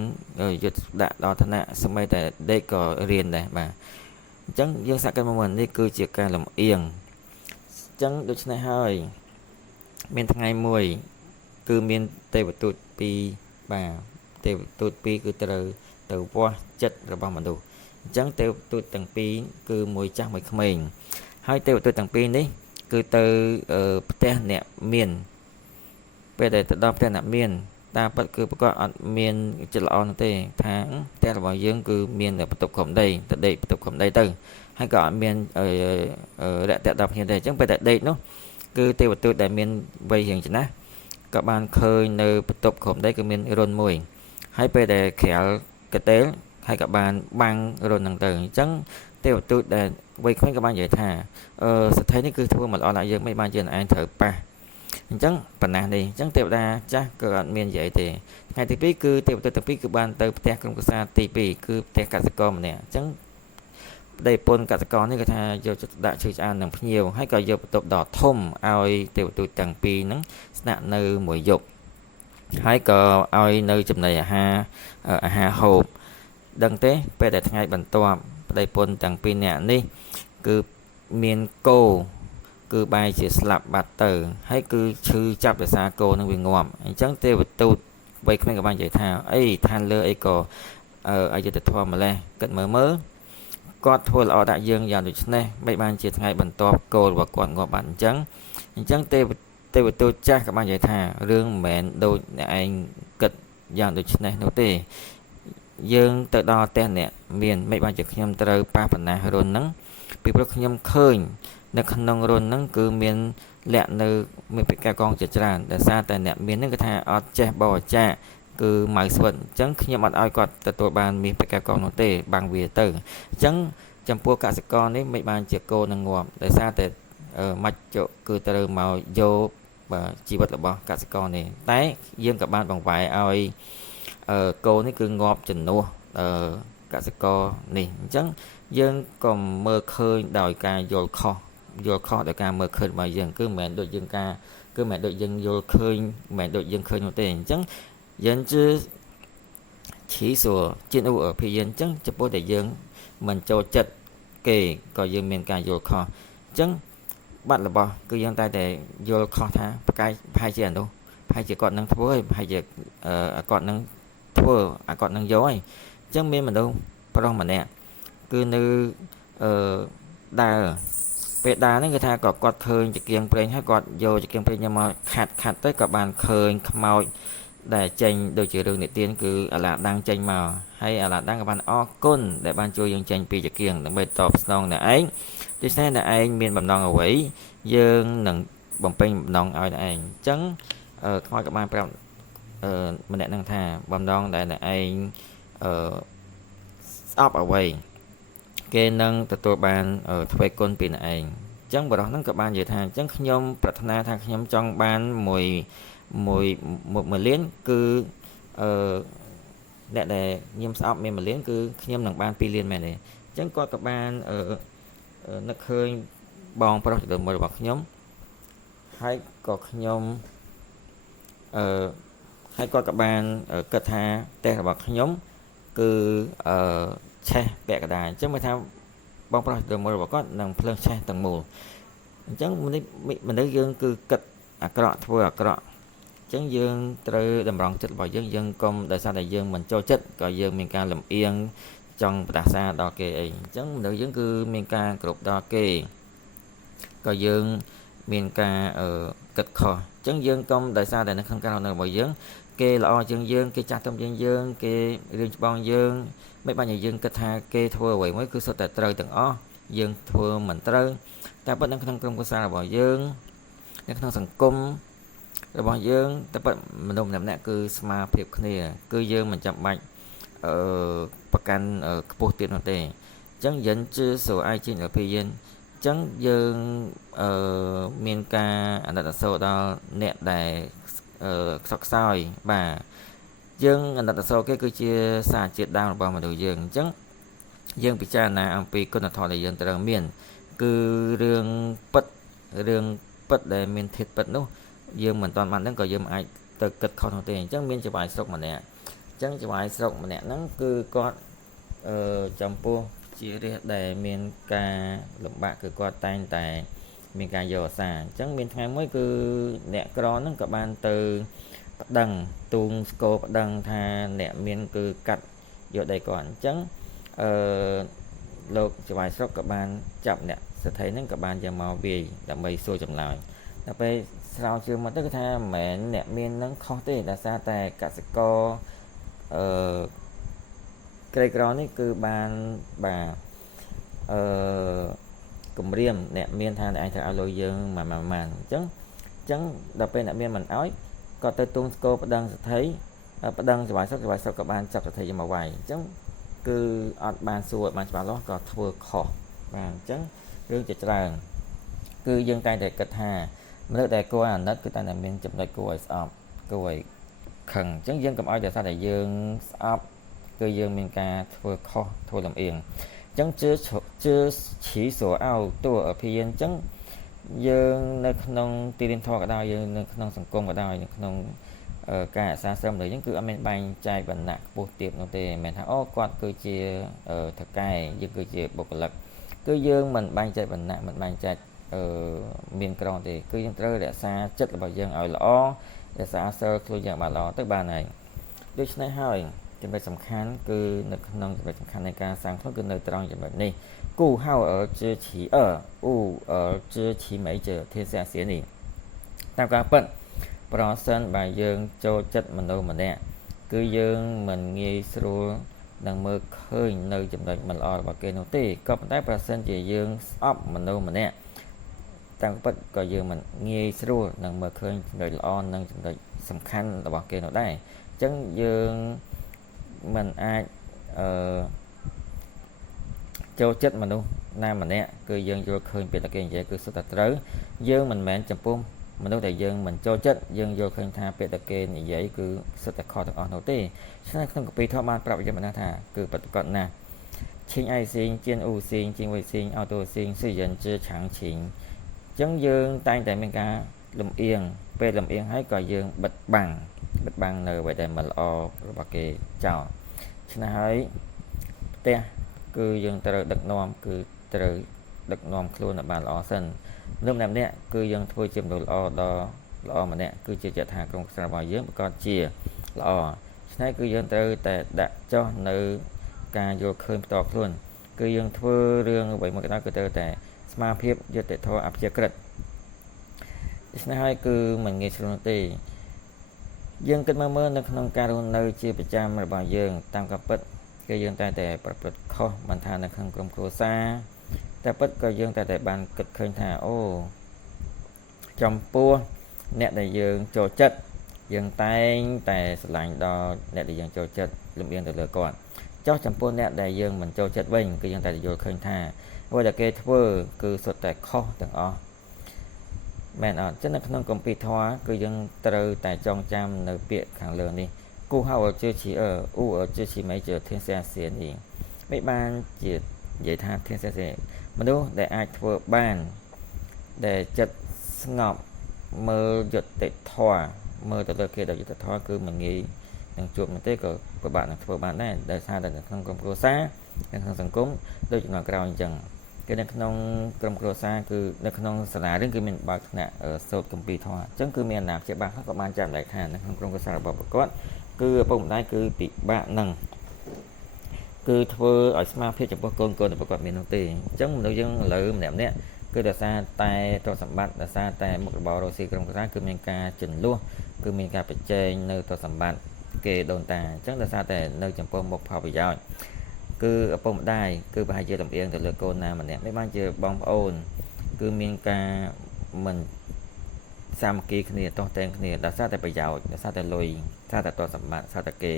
យុទ្ធដាក់ដល់ឋានៈសម្បីតែដេកក៏រៀនដែរបាទអញ្ចឹងយើងសាកកិច្ចមកនេះគឺជាការលំអៀងអញ្ចឹងដូច្នេះហើយមានថ្ងៃមួយគឺមានទេវទូត2បាទទេវទូត2គឺត្រូវទៅវាស់ចិត្តរបស់មនុស្សអញ្ចឹងទេវទូតទាំងពីរគឺមួយចាស់មួយក្មេងហើយទេវទូតទាំងពីរនេះគឺទៅផ្ទះអ្នកមានពេលដែលទៅដល់ផ្ទះអ្នកមានតាមពិតគឺប្រកបអត់មានចិត្តល្អនោះទេថាផ្ទះរបស់យើងគឺមានបន្ទប់ក្រោមដីទៅដេកបន្ទប់ក្រោមដីទៅហើយក៏អត់មានរយៈដល់ភ្នៀវទេអញ្ចឹងពេលតែដេកនោះគឺទេវទូតដែលមានវ័យរៀងចំណាស់ក៏បានឃើញនៅបន្ទប់ក្រោមដីគឺមានរុនមួយហើយពេលដែលក្រាលកតេលហើយក៏បានបាំងរុនហ្នឹងទៅអញ្ចឹងទេវទូតដែលវ័យក្មេងក៏បាននិយាយថាសទ្ធិនេះគឺធ្វើមិនល្អណាស់យើងមិនបានជាឯងត្រូវប៉ះអញ្ចឹងប៉ុណ្ណានេះអញ្ចឹងទេវតាចាស់ក៏អត់មាននិយាយទេថ្ងៃទី2គឺទេវតាទាំងពីរគឺបានទៅផ្ទះក្រុមគ្រួសារទី2គឺផ្ទះកសិករម្នាក់អញ្ចឹងប្តីប្រពន្ធកសិករនេះគឺថាយកចិត្តដាក់ឈឺឆ្អាននឹងភ្ញៀវហើយក៏យកបន្ទប់ដ៏ធំឲ្យទេវទូតទាំងពីរហ្នឹងស្នាក់នៅមួយយប់ហើយក៏ឲ្យនៅចំណីអាហារហូបដឹងទេពេលតែថ្ងៃបន្ទាប់ប្តីប្រពន្ធទាំងពីរនាក់នេះគឺមានគោគឺបែរជាស្លាប់បាត់ទៅហើយគឺឈឺចាប់ដោយសារគោនឹងវាងាប់អញ្ចឹងទេវទូតវ័យក្មេងក៏បាននិយាយថាអីឋានលើអីក៏អយុត្តិធម៌ម្លេះគិតមើលគាត់ធ្វើល្អដាក់យើងយ៉ាងដូចនេះមិនបានជាថ្ងៃបន្ទាប់គោរបស់គាត់ងាប់បាត់អញ្ចឹងទេវទូតចាស់ក៏បាននិយាយថារឿងមិនមែនដូចអ្នកឯងគិតយ៉ាងដូចនេះនោះទេយើងទៅដល់ផ្ទះអ្នកមានមិនបានជាខ្ញុំត្រូវប៉ះបណ្ណារុនហ្នឹងពីព្រោះខ្ញុំឃើញនៅក្នុងរុនហ្នឹងគឺមានលាក់នៅមានពិការកងជាច្រើនដោយសារតែអ្នកមានហ្នឹងគឺថាអត់ចេះបរិច្ចាគគឺម៉ៅស្វិតអញ្ចឹងខ្ញុំអត់ឲ្យគាត់ទទួលបានមាសពិការកងនោះទេបាំងវាទៅអញ្ចឹងចំពោះកសិករនេះមិនបានជាគោនឹងងាប់ដោយសារតែមច្ចុគឺត្រូវមកយកជីវិតរបស់កសិករនេះតែយើងក៏បានបង្វែរឲ្យគោនេះគឺងាប់ជំនួសកសិករនេះអញ្ចឹងយើងក៏មើលឃើញដោយការយល់ខុសដោយការមើលឃើញរបស់យើងគឺមិនមែនដូចយើងយល់ឃើញមិនមែនដូចយើងឃើញនោះទេអញ្ចឹងយើងជាឈីសួរជាឧបភិយអញ្ចឹងចំពោះតែយើងមិនចូលចិត្តគេក៏យើងមានការយល់ខុសអញ្ចឹងបាត់របស់គឺយើងតែយល់ខុសថាប្រកាយប្រហែលជាអានោះប្រហែលជាគាត់នឹងធ្វើហើយប្រហែលជាគាត់នឹងធ្វើគាត់នឹងយកហើយអញ្ចឹងមានមនុស្សប្រុសម្នាក់គឺនៅដើរពេលដើរហ្នឹងគឺថាគាត់ឃើញចង្គៀងប្រេងហើយគាត់យកចង្គៀងប្រេងយកមកខាត់ទៅក៏បានឃើញខ្មោចដែលចេញដូចជារឿងនិទានគឺអាឡាដាំងចេញមកហើយអាឡាដាំងក៏បានអរគុណដែលបានជួយយើងចេញពីចង្គៀងដើម្បីតបស្នងអ្នកឯងដូច្នេះអ្នកឯងមានបំណងអ្វីយើងនឹងបំពេញបំណងឲ្យអ្នកឯងអញ្ចឹងខ្មោចក៏បានប្រាប់ម្នាក់នឹងថាបំណងដែលអ្នកឯងស្អប់អ្វីគេនឹងទទួលបានទ្វេគុណពីអ្នកឯងអញ្ចឹងបរិសុទ្ធហ្នឹងក៏បាននិយាយថាអញ្ចឹងខ្ញុំប្រាថ្នាថាខ្ញុំចង់បាន1លានគឺអ្នកដែលខ្ញុំស្អប់មាន1លានគឺខ្ញុំនឹងបាន2លានមែនទេអញ្ចឹងគាត់ក៏បាននឹកឃើញបងប្រុសចំនួន1របស់ខ្ញុំហើយក៏ខ្ញុំហើយគាត់ក៏បានគិតថាផ្ទះរបស់ខ្ញុំគឺឆេះពាក់កណ្ដាលអញ្ចឹងមើលថាបងប្រុសចំនួន1របស់គាត់នឹងភ្លើងឆេះទាំងមូលអញ្ចឹងមនុស្សយើងគឺគិតអាក្រក់ធ្វើអាក្រក់អញ្ចឹងយើងត្រូវតម្រង់ចិត្តរបស់យើងកុំដោយសារតែយើងមិនចូលចិត្តក៏យើងមានការលំអៀងចង់ផ្ដាសាដល់គេអីអញ្ចឹងមនុស្សយើងគឺមានការគោរពដល់គេក៏យើងមានការគិតខុសអញ្ចឹងយើងកុំដោយសារតែនៅក្នុងការរស់នៅរបស់យើងគេល្អជាងយើងគេចាស់ទុំជាងយើងគេរៀនច្បងយើងមិនបាច់ឲ្យយើងគិតថាគេធ្វើអ្វីមួយគឺសុទ្ធតែត្រូវទាំងអស់យើងធ្វើមិនត្រូវតែប៉ុន្តែនៅក្នុងក្រុមគ្រួសាររបស់យើងនៅក្នុងសង្គមរបស់យើងតែប៉ុន្តែមនុស្សម្នាក់ៗគឺស្មើភាពគ្នាគឺយើងមិនចាំបាច់ប្រកាន់ខ្ពស់ទៀតនោះទេអញ្ចឹងយើងជឿសូវអាយជាអភិយានអញ្ចឹងយើងមានការអាណិតអាសូរដល់អ្នកដែលខ្សត់ខ្សោយបាទយើងអាណិតអាសូរគេគឺជាសារជាតិដើមរបស់មនុស្សយើងអញ្ចឹងយើងពិចារណាអំពីគុណធម៌ដែលយើងត្រូវមានគឺរឿងពិតដែលមានធាតុពិតនោះយើងមិនទាន់បានដឹងក៏យើងមិនអាច ទៅគិតខុសនោះទេអញ្ចឹងមានចវាយស្រុកម្នាក់អញ្ចឹងចវាយស្រុកម្នាក់ហ្នឹងគឺគាត់ចំពោះជារាជដែលមានការលំបាកគឺគាត់តែងតែមានការយកអាសាអញ្ចឹងមានថ្ងៃមួយគឺអ្នកក្រហ្នឹងក៏បានទៅប្តឹងទូងស្គរប្តឹងថាអ្នកមានគឺកាត់យកដីគាត់អញ្ចឹងលោកចវាយស្រុកក៏បានចាប់អ្នកសេដ្ឋីហ្នឹងក៏បានយកមកវាយដើម្បីសួរចម្លើយដល់ពេលស្រាវជ្រាវមកទៅគឺថាមិនមែនអ្នកមាននឹងខុសទេដោយសារតែកសិករក្រីក្រនេះគឺបានគម្រាមអ្នកមានថាអ្នកឯងត្រូវឲ្យលុយយើងម៉ានអញ្ចឹងដល់ពេលអ្នកមានមិនឲ្យក៏ទៅទូងស្គរប្តឹងសេដ្ឋីប្តឹងចវាយស្រុកក៏បានចាប់សេដ្ឋីយកមកវាយអញ្ចឹងគឺអត់បានសួរបានច្បាស់លាស់ក៏ធ្វើខុសបាទអញ្ចឹងរឿងជាច្រើនគឺយើងតែងតែគិតថាមនុស្សដែលគួរអាណិតគឺតែតែមានចំណុចគួរឲ្យស្អប់គួរឲ្យខឹងអញ្ចឹងយើងកុំឲ្យតែថាតែយើងស្អប់គឺយើងមានការធ្វើខុសធ្វើលំអៀងអញ្ចឹងជឿឈីសួរឲ្យតួអភិយានអញ្ចឹងយើងនៅក្នុងទីលានធម៌ក៏ដោយយើងនៅក្នុងសង្គមក៏ដោយនៅក្នុងការអាសាស្រមលើយើងគឺអត់មានបែងចែកវណ្ណៈខ្ពស់ទាបនោះទេមិនមែនថាអូគាត់គឺជាថកែយើងគឺជាបុគ្គលិកគឺយើងមិនបែងចែកវណ្ណៈមិនបែងចែកមានក្រងទេគឺយើងត្រូវរក្សាចិត្តរបស់យើងឲ្យល្អរក្សាសិលខ្លួនយើងបានល្អទៅបានហើយដូច្នេះហើយចំណុចសំខាន់គឺនៅក្នុងចំណុចសំខាន់នៃការសាងខ្លួនគឺនៅត្រង់ចំណុចនេះគូហៅជាឈីជាឈីmấy giờ thiên下เสียនេះតាមការពិតប្រសិនបើយើងចូលចិត្តមនុស្សម្នាក់គឺយើងមិនងាយស្រួលនឹងមើលឃើញនៅចំណុចមិនល្អរបស់គេនោះទេក៏ប៉ុន្តែប្រសិនជាយើងស្អប់មនុស្សម្នាក់តាមពិតក៏យើងមិនងាយស្រួលនឹងមើលឃើញចំណុចល្អនិងចំណុចសំខាន់របស់គេនោះដែរអញ្ចឹងយើងមិនអាចចូលចិត្តមនុស្សណាម្នាក់គឺយើងយល់ឃើញពីតែគេនិយាយគឺសុទ្ធតែត្រូវយើងមិនមែនចំពោះមនុស្សដែលយើងមិនចូលចិត្តយើងយល់ឃើញថាពាក្យតែគេនិយាយគឺសុទ្ធតែខុសទាំងអស់នោះទេฉะนั้นក្នុងគម្ពីរធម៌បានប្រាប់យើងថាគឺពិតប្រាកដណាស់ឈិញអៃស៊ីងជៀនអ៊ូស៊ីងជីងវៃស៊ីងអូតូស៊ីងស៊ីយិនជាឆាងឈិងអញ្ចឹងយើងតែងតែមានការលំអៀងពេលលំអៀងហើយក៏យើងបិទបាំងនៅអ្វីដែលមិនល្អរបស់គេចោលฉะนั้นហើយផ្ទះគឺយើងត្រូវដឹកនាំគឺត្រូវដឹកនាំខ្លួនឲ្យបានល្អសិនមនុស្សម្នាក់គឺយើងធ្វើជាមនុស្សល្អដល់ល្អម្នាក់គឺជាចេតនាក្រុមគ្រួសាររបស់យើងប្រកបជាល្អឆ្នៃគឺយើងត្រូវតែដាក់ចុះនៅការយល់ឃើញផ្ទាល់ខ្លួនគឺយើងធ្វើរឿងអ្វីមួយក៏ដោយគឺត្រូវតែស្មារភាពយុត្តិធម៌អព្យាក្រឹតដូច្នេះហើយគឺមិនងាយស្រួលទេយើងគិតមើលនៅក្នុងការរស់នៅជាប្រចាំរបស់យើងតាមការពិតគឺយើងតែប្រព្រឹត្តខុសមិនថានៅក្នុងក្រុមគ្រួសារតែពិតក៏យើងតែបានគិតឃើញថាអូចំពោះអ្នកដែលយើងចូលចិត្តយើងតែងតែស្រឡាញ់ដល់អ្នកដែលយើងចូលចិត្តលំអៀងទៅលើគាត់ចុះចំពោះអ្នកដែលយើងមិនចូលចិត្តវិញគឺយើងតែយល់ឃើញថាអ្វីដែលគេធ្វើគឺសុទ្ធតែខុសទាំងអស់មែនអត់ចឹងនៅក្នុងគម្ពីរធម៌គឺយើងត្រូវតែចងចាំនៅពាក្យខាងលើនេះគូហៅជាឈីជាឈីmấy giờ thiên下เสียនេះមិនបានជានិយាយថាthiên下เสียមនុស្សដែលអាចធ្វើបានដែលចិត្តស្ងប់មើលយុត្តិធម៌មើលទៅលើគេដោយយុត្តិធម៌គឺមិនងាយនឹងជួបនោះទេក៏ពិបាកនឹងធ្វើបានដែរដោយសារតែនៅក្នុងក្រុមគ្រួសារនៅក្នុងសង្គមដូចចំណុចក្រោយអញ្ចឹងគឺនៅក្នុងក្រុមគ្រួសារគឺនៅក្នុងសាលារៀនគឺមានបើកថ្នាក់សូត្រគម្ពីរធម៌អញ្ចឹងគឺមានអាណាព្យាបាលក៏បានចាំដែរថានៅក្នុងក្រុមគ្រួសាររបស់ប្រកបគឺឪពុកម្ដាយគឺពិបាកនឹងគឺធ្វើឲ្យស្មារតីចំពោះកូនរបស់គាត់មាននោះទេអញ្ចឹងមនុស្សយើងឥឡូវម្នាក់គឺដោយសារតែទ្រព្យសម្បត្តិដោយសារតែមុខរបររកស៊ីក្រុមគ្រួសារគឺមានការជន្លោះគឺមានការប្រជែងនៅទ្រព្យសម្បត្តិគេដូនតាអញ្ចឹងដោយសារតែនៅចំពោះមុខផលប្រយោជន៍គឺឪពុកម្ដាយគឺប្រហែលជាលំអៀងទៅលើកូនណាម្នាក់មិនបានជាបងប្អូនគឺមានការមិនសាមគ្គីគ្នាតោះតែងគ្នាដោយសារតែប្រយោជន៍ដោយសារតែលុយសារតែទ្រព្យសម្បត្តិសារតែគេ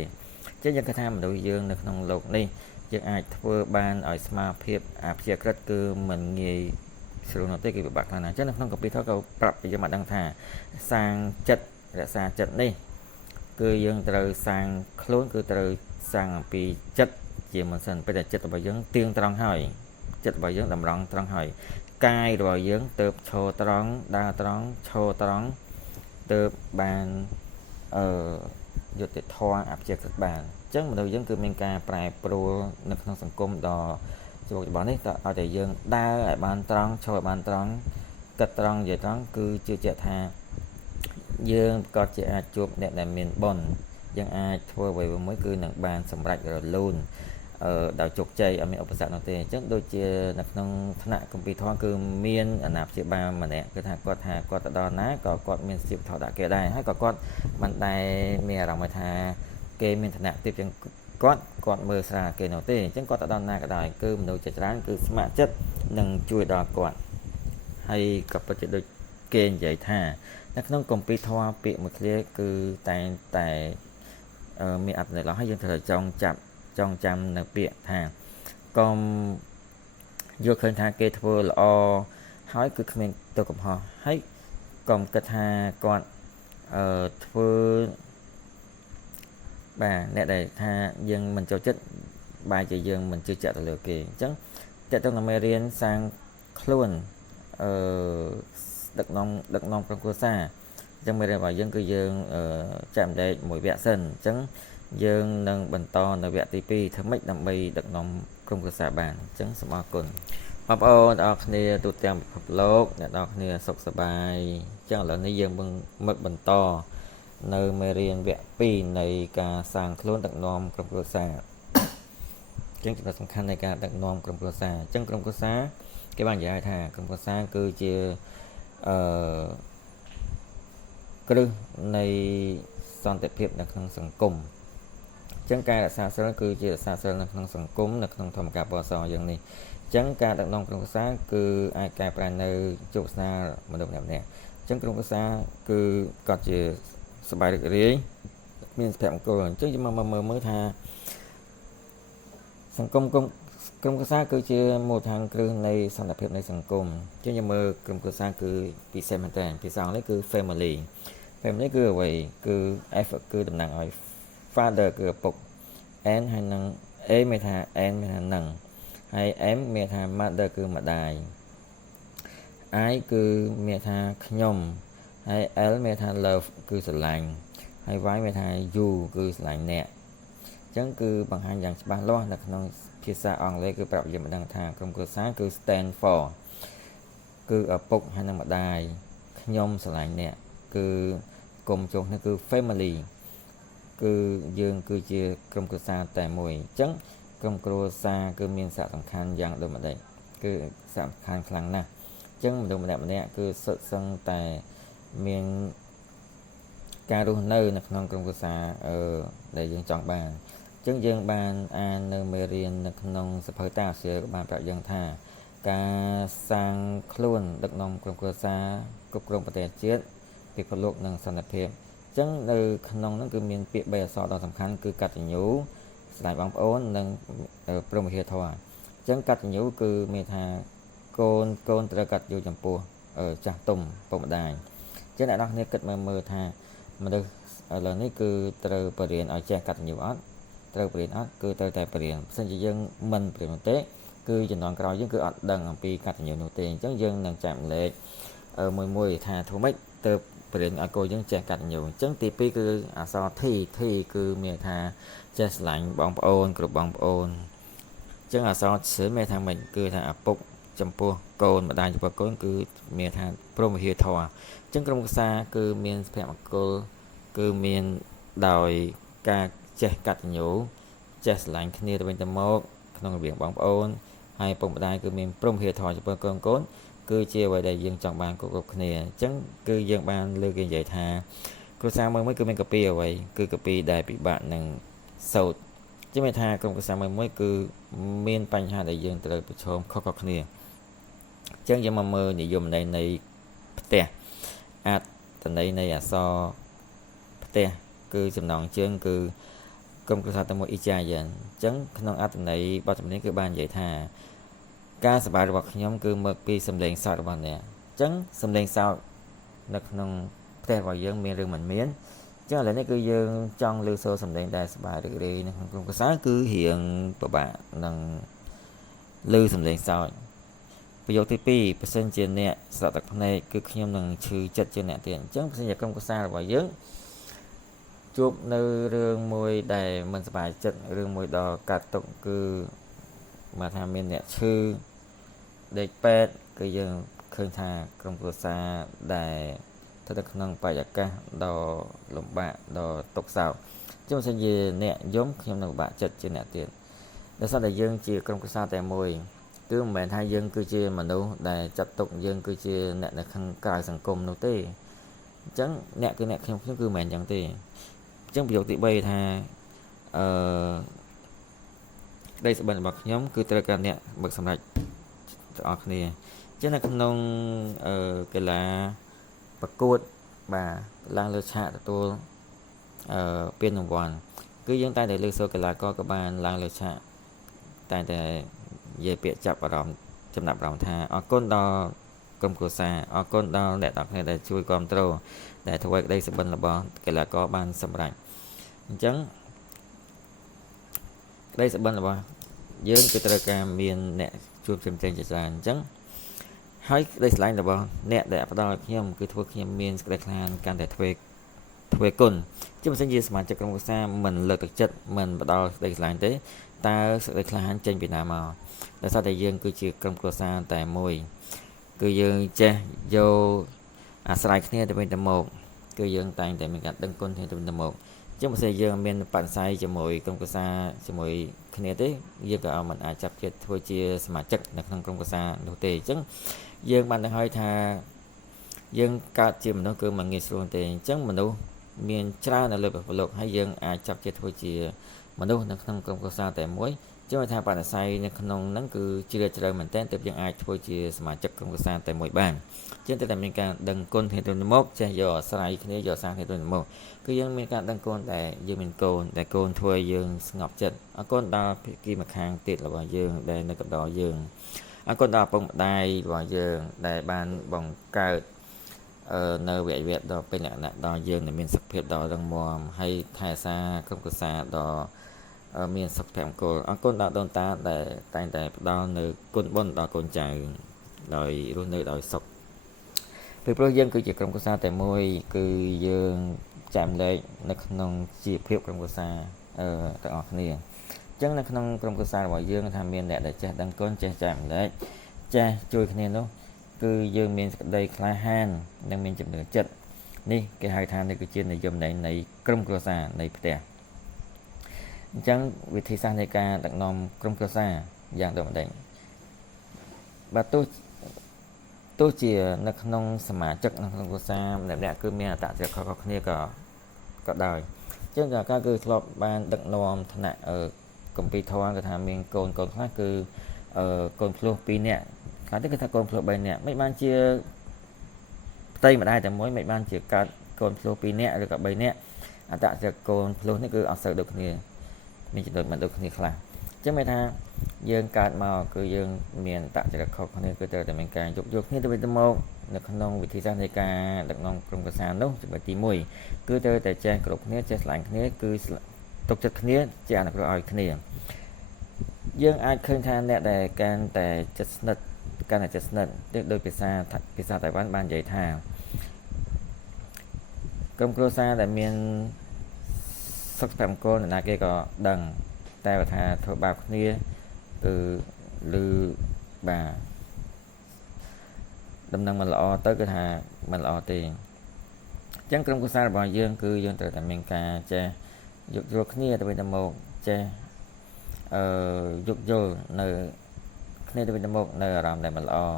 ចឹងយើងគិតថាមនុស្សយើងនៅក្នុងโลกនេះយើងអាចធ្វើបានឲ្យស្មារតីអព្យាក្រឹតគឺមិនងាយស្រួលនោះទេគឺពិបាកខ្លាំងណាស់ចឹងនៅក្នុងគម្ពីរធម៌ក៏ប្រាប់យើងមកដឹងថាសាងចិត្តរក្សាចិត្តនេះគឺយើងត្រូវសាងខ្លួនគឺត្រូវសាងអំពីចិត្តជាមុនសិនពេលតែចិត្តរបស់យើងទៀងត្រង់ហើយចិត្តរបស់យើងតម្រង់ត្រង់ហើយកាយរបស់យើងទៅឈរត្រង់ដើរត្រង់ឈរត្រង់ទៅបាន យុត្តិធម៌អព្យាក្រឹតបានអញ្ចឹងមនុស្សយើងគឺមានការប្រែប្រួលនៅក្នុងសង្គមដ៏ជោគជ័យនេះតើឲ្យតែយើងដើរឲ្យបានត្រង់ឈរឲ្យបានត្រង់គិតត្រង់និយាយត្រង់គឺជឿជាក់ថាយើងក៏ជាអាចជួបអ្នកដែលមានបុណ្យយើងអាចធ្វើអ្វីមួយគឺនឹងបានសម្រេចរលូនដោយជោគជ័យអត់មានឧបសគ្គនោះទេអញ្ចឹងដូចជានៅក្នុងថ្នាក់គម្ពីរធម៌គឺមានអាណាព្យាបាលម្នាក់គឺថាគាត់ទៅដល់ណាក៏គាត់មានសិទ្ធិថតដាក់គេដែរហើយក៏គាត់មិនដែលមានអារម្មណ៍ថាគេមានឋានៈទាបជាងគាត់មើលស្រាលគេនោះទេអញ្ចឹងគាត់ទៅដល់ណាក៏ដោយគឺមនុស្សជាច្រើនគឺស្ម័គ្រចិត្តនឹងជួយដល់គាត់ហើយក៏ពិតជាដូចគេនិយាយថានៅក្នុងគម្ពីរធម៌ពាក្យមួយឃ្លាគឺតែងតែមានអត្ថន័យល្អហើយយើងត្រូវចងចាំនៅពាក្យថាកុំយល់ឃើញថាគេធ្វើល្អហើយគឺគ្មានទោសកំហុសហើយកុំគិតថាគាត់ធ្វើបាទអ្នកដែលថាយើងមិនចូលចិត្តបែរជាយើងមិនជឿជាក់ទៅលើគេអញ្ចឹងតើតើនៅមេរៀនសាងខ្លួនដឹកនាំក្រុមគ្រួសារអញ្ចឹងមេរៀនរបស់យើងគឺយើងចែកម្លែកមួយវគ្គសិនអញ្ចឹងយើងនឹងបន្តនៅវគ្គទី2ធ្វើម៉េចដើម្បីដឹកនាំក្រុមគ្រួសារបានអញ្ចឹងសូមអរគុណបងប្អូនទាំងអស់គ្នាទូទាំងពិភពលោកអ្នកទាំងអស់គ្នាសុខសប្បាយអញ្ចឹងឥឡូវនេះយើងមកបន្តនៅមេរៀនវគ្គ2នៃការសាងខ្លួនដឹកនាំក្រុមគ្រួសារអញ្ចឹងចំណុចសំខាន់នៃការដឹកនាំក្រុមគ្រួសារអញ្ចឹងក្រុមគ្រួសារគេបាននិយាយថាក្រុមគ្រួសារគឺជាគ្រឹះនៃសន្តិភាពនៅក្នុងសង្គមអញ្ចឹងការរក្សាសិលគឺជារក្សាសិលនៅក្នុងសង្គមនៅក្នុងធម្មការពណ៌សយ៉ាងនេះអញ្ចឹងការដឹកនាំក្រុមគ្រួសារគឺអាចកែប្រែនៅជោគវាសនាមនុស្សម្នាក់អញ្ចឹងក្រុមគ្រួសារគឺគាត់ជាសប្បាយរីករាយមានសុភមង្គលអញ្ចឹងយើងមកមើលថាសង្គមក្រុមគ្រួសារគឺជាមូលដ្ឋានគ្រឹះនៃសន្តិភាពនៃសង្គមអញ្ចឹងយើងមើលក្រុមគ្រួសារគឺពិសេសមែនតើភាសាអង់គ្លេសគឺ family គឺអ្វីគឺ F គឺតំណាងឲ្យ father គឺឪពុក N ហើយនឹង A មានថា N មានថានឹងហើយ M មានថា mother គឺម្ដាយ I គឺមានថាខ្ញុំហើយ L មានថា love គឺស្រឡាញ់ហើយ Y មានថា you គឺស្រឡាញ់អ្នកអញ្ចឹងគឺបង្ហាញយ៉ាងច្បាស់លាស់នៅក្នុងភាសាអង់គ្លេសគឺប្រាប់យើងមិនដឹងថាក្រុមគ្រួសារគឺ stand for គឺឪពុកហើយនិងម្ដាយខ្ញុំស្រឡាញ់អ្នកគឺគុំជុំនេះគឺ family គឺយើងគឺជាក្រុមគ្រួសារតែមួយអញ្ចឹងក្រុមគ្រួសារគឺមានសារៈសំខាន់យ៉ាងដូចម្ដេចគឺសារៈសំខាន់ខ្លាំងណាស់អញ្ចឹងមនុស្សម្នាក់គឺសុទ្ធសឹងតែមានការរស់នៅក្នុងក្រុមគ្រួសារដែលយើងចង់បានអញ្ចឹងយើងបានអាននៅមេរៀននៅក្នុងសភៅតាអាសៀក៏បានប្រាប់យើងថាការសាងខ្លួនដឹកនាំក្រុមគ្រួសារគ្រប់គ្រងប្រទេសជាតិពិភពលោកនិងសន្តិភាពអញ្ចឹងនៅក្នុងនោះគឺមានពាក្យ3អក្សរដ៏សំខាន់គឺកតញ្ញូស្រឡាញ់បងប្អូននិងព្រហ្មវិហារធម៌អញ្ចឹងកតញ្ញូគឺមានថាកូនត្រូវកតញ្ញូចំពោះចាស់ទុំពុកម្ដាយអញ្ចឹងអ្នកនរគ្នាគិតមើលថាមនុស្សឥឡូវនេះគឺត្រូវបរៀនឲ្យចេះកតញ្ញូអត់ត្រូវបរៀនអត់គឺត្រូវតែបរៀនបើមិនជាយើងមិនបរៀនទេគឺជំនាន់ក្រោយយើងគឺអត់ដឹងអំពីកតញ្ញូនោះទេអញ្ចឹងយើងនឹងចែកម្លែកមួយថាធ្វើម៉េចទៅបរៀនឲ្យកូនយើងចេះកតញ្ញូអញ្ចឹងទី2គឺអក្សរ T គឺមានថាចេះស្រឡាញ់បងប្អូនគ្រប់បងប្អូនអញ្ចឹងអក្សរ C មានថាម៉េចគឺថាឪពុកចំពោះកូនម្ដាយចំពោះកូនគឺមានថាព្រហ្មវិហារធម៌អញ្ចឹងក្រុមគ្រួសារគឺមានសុភមង្គលគឺមានដោយការចេះកតញ្ញូចេះស្រឡាញ់គ្នាទៅវិញទៅមកក្នុងរបៀបបងប្អូនហើយពុកម្ដាយគឺមានព្រហ្មវិហារធម៌ចំពោះកូនគឺជាអ្វីដែលយើងចង់បានគ្រប់គ្នាអញ្ចឹងគឺយើងបានលើកគេនិយាយថាគ្រួសារមួយគឺមានកពីអ្វីគឺកពីដែលពិបាកនឹងសោតជាមានថាក្រុមគ្រួសារមួយគឺមានបញ្ហាដែលយើងត្រូវប្រឈមខុសៗគ្នាអញ្ចឹងយើងមកមើលនិយមន័យនៃផ្ទះអត្ថន័យនៃអក្សរផ្ទះគឺចំណងជើងគឺក្រុមគ្រួសារតែមួយអ៊ីចាយ៉ាងអញ្ចឹងក្នុងអត្ថន័យបទចម្រៀងគឺបាននិយាយថាការសប្បាយរបស់ខ្ញុំគឺមកពីសម្លេងសើចរបស់អ្នកអញ្ចឹងសម្លេងសើចនៅក្នុងផ្ទះរបស់យើងមានឬមិនមានអញ្ចឹងឥឡូវនេះគឺយើងចង់លើសូរសម្លេងដែលសប្បាយរីករាយនៅក្នុងក្រុមគ្រួសារគឺរៀងពិបាកនឹងលើសម្លេងសើចប្រយោគទី2បើសិនជាអ្នកស្រក់ទឹកភ្នែកគឺខ្ញុំនឹងឈឺចិត្តជាងអ្នកទៀតអញ្ចឹងបើសិនជាក្រុមគ្រួសាររបស់យើង ជួបនៅរឿងមួយដែលមិនសប្បាយចិត្តរឿងមួយដ៏កាត់ទុកគឺមកថាមានអ្នកឈឺដេកពេទ្យគឺយើងឃើញថាក្រុមគ្រួសារដែលស្ថិតនៅក្នុងបរិយាកាសដ៏លំបាកដ៏ទុក្ខសោកជាមិនសិនជាអ្នកយំខ្ញុំនឹងពិបាកចិត្តជាអ្នកទៀតដោយសារតែយើងជាក្រុមគ្រួសារតែមួយគឺមិនមែនថាយើងគឺជាមនុស្សដែលចាត់ទុកយើងគឺជាអ្នកនៅខាងក្រៅសង្គមនោះទេអញ្ចឹងអ្នកគឺអ្នកខ្ញុំគឺមិនមែនអញ្ចឹងទេអញ្ចឹងប្រយោគទី3ថាក្តីសុបិនរបស់ខ្ញុំគឺត្រូវការអ្នកបើកសម្រេចទាំងអស់គ្នាអញ្ចឹងនៅក្នុងកីឡាប្រកួតបាទឡើងលើឆាកទទួលពានរង្វាន់គឺយើងតែងតែលើកសរកីឡាករក៏បានឡើងលើឆាកតែងតែនិយាយពាក្យចាប់អារម្មណ៍ចំណាប់អារម្មណ៍ថាអរគុណដល់ក្រុមគ្រួសារអរគុណដល់អ្នកទាំងគ្នាដែលជួយគ្រប់គ្រងដែលធ្វើឲ្យក្តីសុបិនរបស់កីឡាករបានសម្រេចអញ្ចឹងក្តីសុបិនរបស់យើងគឺត្រូវការមានអ្នកជួយផ្សេងៗជាច្រើនអញ្ចឹងហើយក្តីស្រឡាញ់របស់អ្នកដែលផ្ដល់ឲ្យខ្ញុំគឺធ្វើខ្ញុំមានសេចក្តីក្លាហានកាន់តែធ្វើគុណជាមិនសិនជាសមាជិកក្រុមគ្រួសារមិនលើកទឹកចិត្តមិនផ្ដល់សេចក្តីស្រឡាញ់ទេតើសេចក្តីក្លាហានចេញពីណាមកដោយសារតែយើងគឺជាក្រុមគ្រួសារតែមួយគឺយើងចេះយកអាស្រ័យគ្នាទៅវិញទៅមកគឺយើងតែងតែមានការដឹងគុណគ្នាទៅវិញទៅមកជាមិនសិនយើងមានបរិស័យជាមួយក្រុមគ្រួសារជាមួយគ្នាទេយើងក៏មិនអាចចាប់ចិត្តធ្វើជាសមាជិកនៅក្នុងក្រុមគ្រួសារនោះទេអញ្ចឹងយើងបានដឹងហើយថាយើងកើតជាមនុស្សគឺមិនងាយស្រួលទេអញ្ចឹងមនុស្សមានច្រើននៅលើពិភពលោកហើយយើងអាចចាប់ចិត្តធ្វើជាមនុស្សនៅក្នុងក្រុមគ្រួសារតែមួយជាថាបរិស័យនៅក្នុងហ្នឹងគឺជ្រាលជ្រៅមែនទែនទើបយើងអាចធ្វើជាសមាជិកក្រុមគ្រួសារតែមួយបានជាងតែមានការដឹងគុណគ្នាទៅមុខចេះយកអាស្រ័យគ្នាយកសារគ្នាទៅមុខគឺយើងមានការដឹងគុណតែយើងមានកូនតែកូនធ្វើឲ្យយើងស្ងប់ចិត្តអរគុណដល់ភាគីម្ខាងទៀតរបស់យើងដែលនៅកណ្ដោយើងអរគុណដល់ឪពុកម្ដាយរបស់យើងដែលបានបង្កើតនៅវិយវៈដ៏ពេញលក្ខណៈដល់យើងដែលមានសុខភាពដ៏រឹងមាំហើយថែរក្សាក្រុមគ្រួសារដ៏មានសុខភាពអង្គលអរគុណដល់ដូនតាដែលតែងតែផ្ដល់នៅគុណបុណ្យដល់កូនចៅដោយរស់នៅដោយសុខពីព្រោះយើងគឺជាក្រុមគ្រួសារតែមួយគឺយើងចែករំលែកនៅក្នុងជីវភាពក្រុមគ្រួសារទាំងអស់គ្នាអញ្ចឹងនៅក្នុងក្រុមគ្រួសាររបស់យើងថាមានអ្នកដែលចេះដឹងគុណចេះចែករំលែកចេះជួយគ្នានោះគឺយើងមានសេចក្តីក្លាហាននិងមានចំណឿចិត្តនេះគេហៅថានេះគឺជានិយមន័យនៃក្រុមគ្រួសារនៃផ្ទះអញ្ចឹងវិធីសាស្ត្រនៃការដឹកនាំក្រុមគ្រួសារយ៉ាងដូចម្ដេចបាទទោះជានៅក្នុងសមាជិកនៅក្នុងគ្រួសារម្នាក់ៗគឺមានអត្តចរិតខុសៗគ្នាក៏ដោយអញ្ចឹងក៏គឺធ្លាប់បានដឹកនាំឋានៈកម្ពីធម៌គឺថាមានកូនខ្លះគឺកូនភ្លោះ2នាក់ខ្លះទៀតគឺថាកូនភ្លោះ3នាក់មិនបានជាផ្ទៃម្ដាយតែមួយមិនបានជាកើតកូនភ្លោះ2នាក់ឬក៏3នាក់អត្តចរិតកូនភ្លោះនេះគឺអត់សូវដូចគ្នាមានចំណុចមិនដូចគ្នាខ្លះអញ្ចឹងមានថាយើងកើតមកគឺយើងមានអត្តចរិតខុសគ្នាគឺត្រូវតែមានការយកគ្នាទៅវិញទៅមកនៅក្នុងវិធីសាស្ត្រនៃការដឹកនាំក្រុមគ្រួសារនោះចំណុចទី1គឺត្រូវតែចេះគ្រប់គ្នាចេះស្រឡាញ់គ្នាគឺទុកចិត្តគ្នាជាអនុគ្រោះឲ្យគ្នាយើងអាចឃើញថាអ្នកដែលកាន់តែជិតស្និទ្ធដោយភាសាតៃវ៉ាន់បាននិយាយថាក្រុមគ្រួសារដែលមានសុខភាពអង្គលណាគេក៏ដឹងតែបើថាធ្វើបាបគ្នាគឺឬបាទដំណឹងមិនល្អទៅគឺថាមិនល្អទេអញ្ចឹងក្រុមគ្រួសាររបស់យើងគឺយើងត្រូវតែមានការចេះយោគយល់គ្នាទៅវិញទៅមកចេះយោគយល់នៅគ្នាទៅវិញទៅមកនៅអារម្មណ៍ដែលមិនល្អអ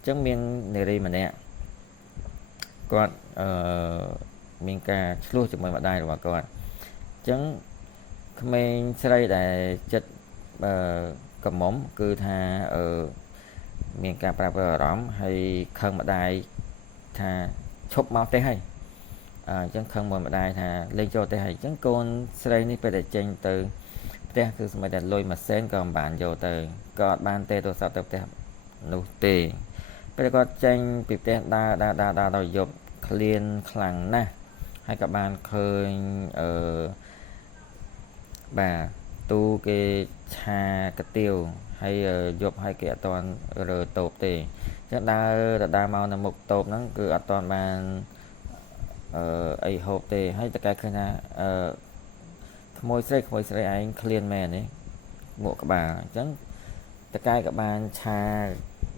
ញ្ចឹងមាននារីម្នាក់គាត់មានការឆ្លោះជាមួយម្ដាយរបស់គាត់អញ្ចឹងក្មេងស្រីដែលចិត្តកំមុំគឺថាមានការប្រាប់អារម្មណ៍ហើយខឹងម្ដាយថាឈប់មកផ្ទះហើយអញ្ចឹងខឹងមួយម្ដាយថាលេងចូលផ្ទះហើយអញ្ចឹងកូនស្រីនេះពេលតែចេញទៅផ្ទះគឺស្មើតែលុយម៉ាស៊ីនក៏មិនបានយកទៅក៏អត់បានទេទូរស័ព្ទទៅផ្ទះនោះទេពេលគាត់ចេញពីផ្ទះដើរដល់យប់ឃ្លានខ្លាំងណាស់ហើយក៏បានឃើញបាទទូគេឆាកាទៀវហើយយប់ហើយគេអត់ទាន់រើតូបទេអញ្ចឹងដើរមកនៅមុខតូបហ្នឹងគឺអត់ទាន់បាន អីហូបទេហើយតកែឃើញថាក្មួយស្រីឯងឃ្លានមែនទេមួកក្បាលអញ្ចឹងតកែក៏បានឆា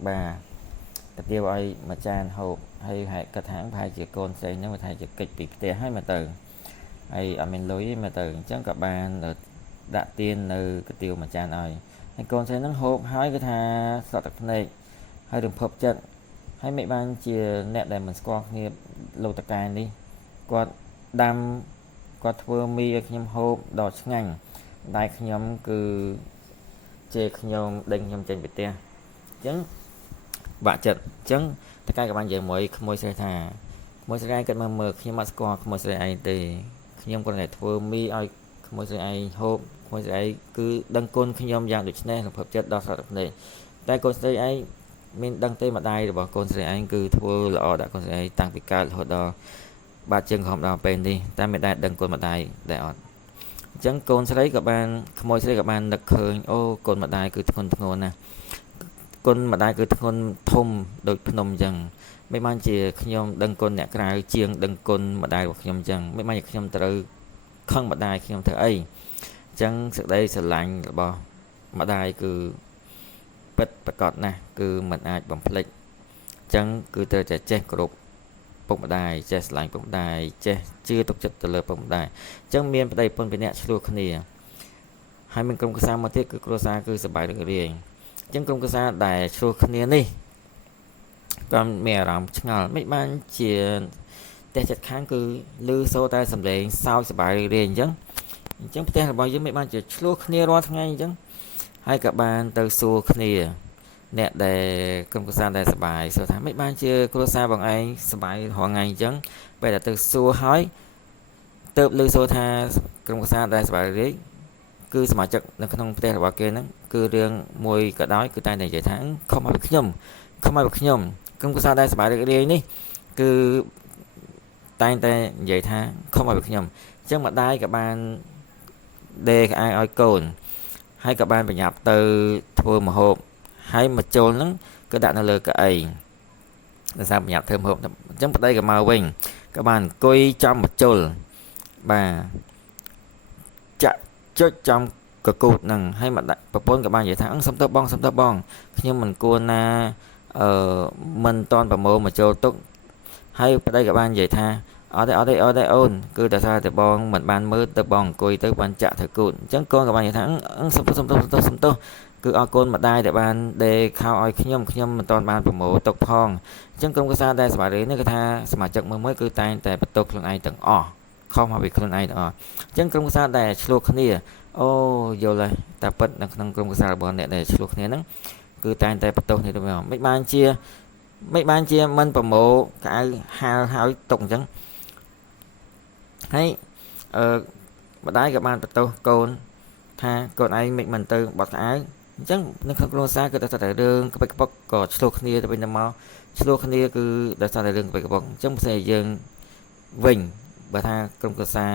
បាទទៅឲ្យមួយចានហូបហើយហែកគាត់ថាប្រហែលជាកូនស្រីហ្នឹងថាជាកិច្ចពីផ្ទះហើយមកទៅហើយអត់មានលុយទេមកទៅអញ្ចឹងក៏បានដាក់ទៀននៅកាទៀវមួយចានឲ្យហើយកូនស្រីហ្នឹងហូបហើយគឺថាសក់ទឹកភ្នែកហើយរំភើបចិត្តហើយមិនបានជាអ្នកដែលមិនស្គាល់គ្នាលោកតកែនេះគាត់ដាំគាត់ធ្វើមីឲ្យខ្ញុំហូបដ៏ឆ្ងាញ់តែខ្ញុំគឺជេរខ្ញុំដេញខ្ញុំចេញពីផ្ទះអញ្ចឹងបាក់ចិត្តអញ្ចឹងតកែក៏បាននិយាយមួយក្មួយស្រីថាក្មួយស្រីឯងគាត់មើលខ្ញុំអត់ស្គាល់ក្មួយស្រីឯងទេខ្ញុំគាត់តែធ្វើមីឲ្យក្មួយស្រីឯងហូបក្មួយស្រីឯងគឺដឹងគុណខ្ញុំយ៉ាងដូចនេះរំភើបចិត្តដល់ស្រស់ទឹកភ្នែកតែកូនស្រីឯងមានដឹងទេម្ដាយរបស់កូនស្រីឯងគឺធ្វើល្អដាក់កូនស្រីឯងតាំងពីកើតរហូតដល់បាត់ជើងក្រហមដល់ពេលនេះតែមិនដែលដឹងគុណម្ដាយដែរអត់អញ្ចឹងកូនស្រីក៏បានក្មួយស្រីក៏បាននឹកឃើញអូកូនម្ដាយគឺធ្ងន់ធ្ងរណាស់គុណម្ដាយគឺធ្ងន់ធំដូចភ្នំអញ្ចឹងមិនបានជាខ្ញុំដឹងគុណអ្នកក្រៅជាងដឹងគុណម្ដាយរបស់ខ្ញុំអញ្ចឹងមិនបានជាខ្ញុំត្រូវខឹងម្ដាយខ្ញុំធ្វើអីអញ្ចឹងសេចក្តីស្រឡាញ់របស់ម្ដាយគឺពិតប្រាកដណាស់គឺមិនអាចបំភ្លេចអញ្ចឹងគឺត្រូវតែចេះគោរពពុកម្ដាយចេះស្រឡាញ់ពុកម្ដាយចេះជឿទុកចិត្តទៅលើពុកម្ដាយអញ្ចឹងមានប្តីប្រពន្ធពីរនាក់ឆ្លោះគ្នាហើយមានក្រុមគ្រួសារមកទៀតគឺគ្រួសារគឺសប្បាយរីករាយអញ្ចឹងក្រុមគ្រួសារដែលឆ្លោះគ្នានេះក៏មានអារម្មណ៍ឆ្ងល់មិនបានជាផ្ទះចិត្តខាងគឺឮសូរតែសំឡេងសើចសប្បាយរីករាយអញ្ចឹងផ្ទះរបស់យើងមិនបានជាឆ្លោះគ្នារាល់ថ្ងៃអញ្ចឹងហើយក៏បានទៅសួរគ្នាអ្នកដែលក្រុមគ្រួសារដែលសប្បាយសួរថាមិនបានជាគ្រួសារបងឯងសប្បាយរាល់ថ្ងៃអញ្ចឹងពេលតែទៅសួរហើយទៅឮសូរថាក្រុមគ្រួសារដែលសប្បាយរីករាយគឺសមាជិកនៅក្នុងផ្ទះរបស់គេហ្នឹងគឺរឿងមួយក៏ដោយគឺតែនិយាយថាខំមកពីខ្ញុំក្រុមគ្រួសារដែលសប្បាយរីករាយនេះគឺតែងតែនិយាយថាខំមកពីខ្ញុំអញ្ចឹងម្ដាយក៏បានដេកក្អាយឲ្យកូនហើយក៏បានប្រញាប់ទៅធ្វើម្ហូបហើយមកចូលហ្នឹងក៏ដាក់នៅលើកៅអីដោយសារប្រញាប់ធ្វើម្ហូបអញ្ចឹងប្តីក៏មកវិញក៏បានអង្គុយចំមកជុលបាទចាក់ចុចចំកកូតហ្នឹងហើយមកដាក់ប្រពន្ធក៏បាននិយាយថាសុំទោសបងខ្ញុំមិនគួរណាមិនតន់ប្រមូលមកចូលទុកហើយប្តីក៏បាននិយាយថាអត់ទេអូនគឺតែថាតែបងមិនបានមើលទៅបងអង្គុយទៅបានចាក់ធ្វើគូតអញ្ចឹងកូនក៏បាននិយាយថាសុំទោសគឺអរគុណម្ដាយដែលបានដេកខោឲ្យខ្ញុំមិនតន់បានប្រមូលទុកផងអញ្ចឹងក្រុមគ្រួសារដែលសប្បាយរីកនេះគឺថាសមាជិកមួយគឺតែងតែបន្ទោសខ្លួនឯងទាំងអស់ខំមកពីខ្លួនឯងទាំងអស់អញ្ចឹងក្រុមគ្រួសារដែលឆ្លោះគ្នាអូយល់ហើយតែពិតនៅក្នុងក្រុមគ្រួសាររបស់អ្នកដែលឆ្លោះគ្នាហ្នឹងគឺតែងតែបន្ទោសនេះទៅមកមិនបានជាមិនប្រមូលកៅហាលហើយទុកអញ្ចឹងហើយម្ដាយក៏បានបន្ទោសកូនថាកូនឯងមិនទៅបត់ក្អៅអញ្ចឹងនៅក្នុងគ្រួសារគឺតែរឿងក្បិចក្បុកក៏ឆ្លោះគ្នាទៅវិញទៅមកឆ្លោះគ្នាគឺដោយសារតែរឿងក្បិចក្បុកអញ្ចឹងផ្សេងយើងវិញបើថាក្រុមគ្រួសារ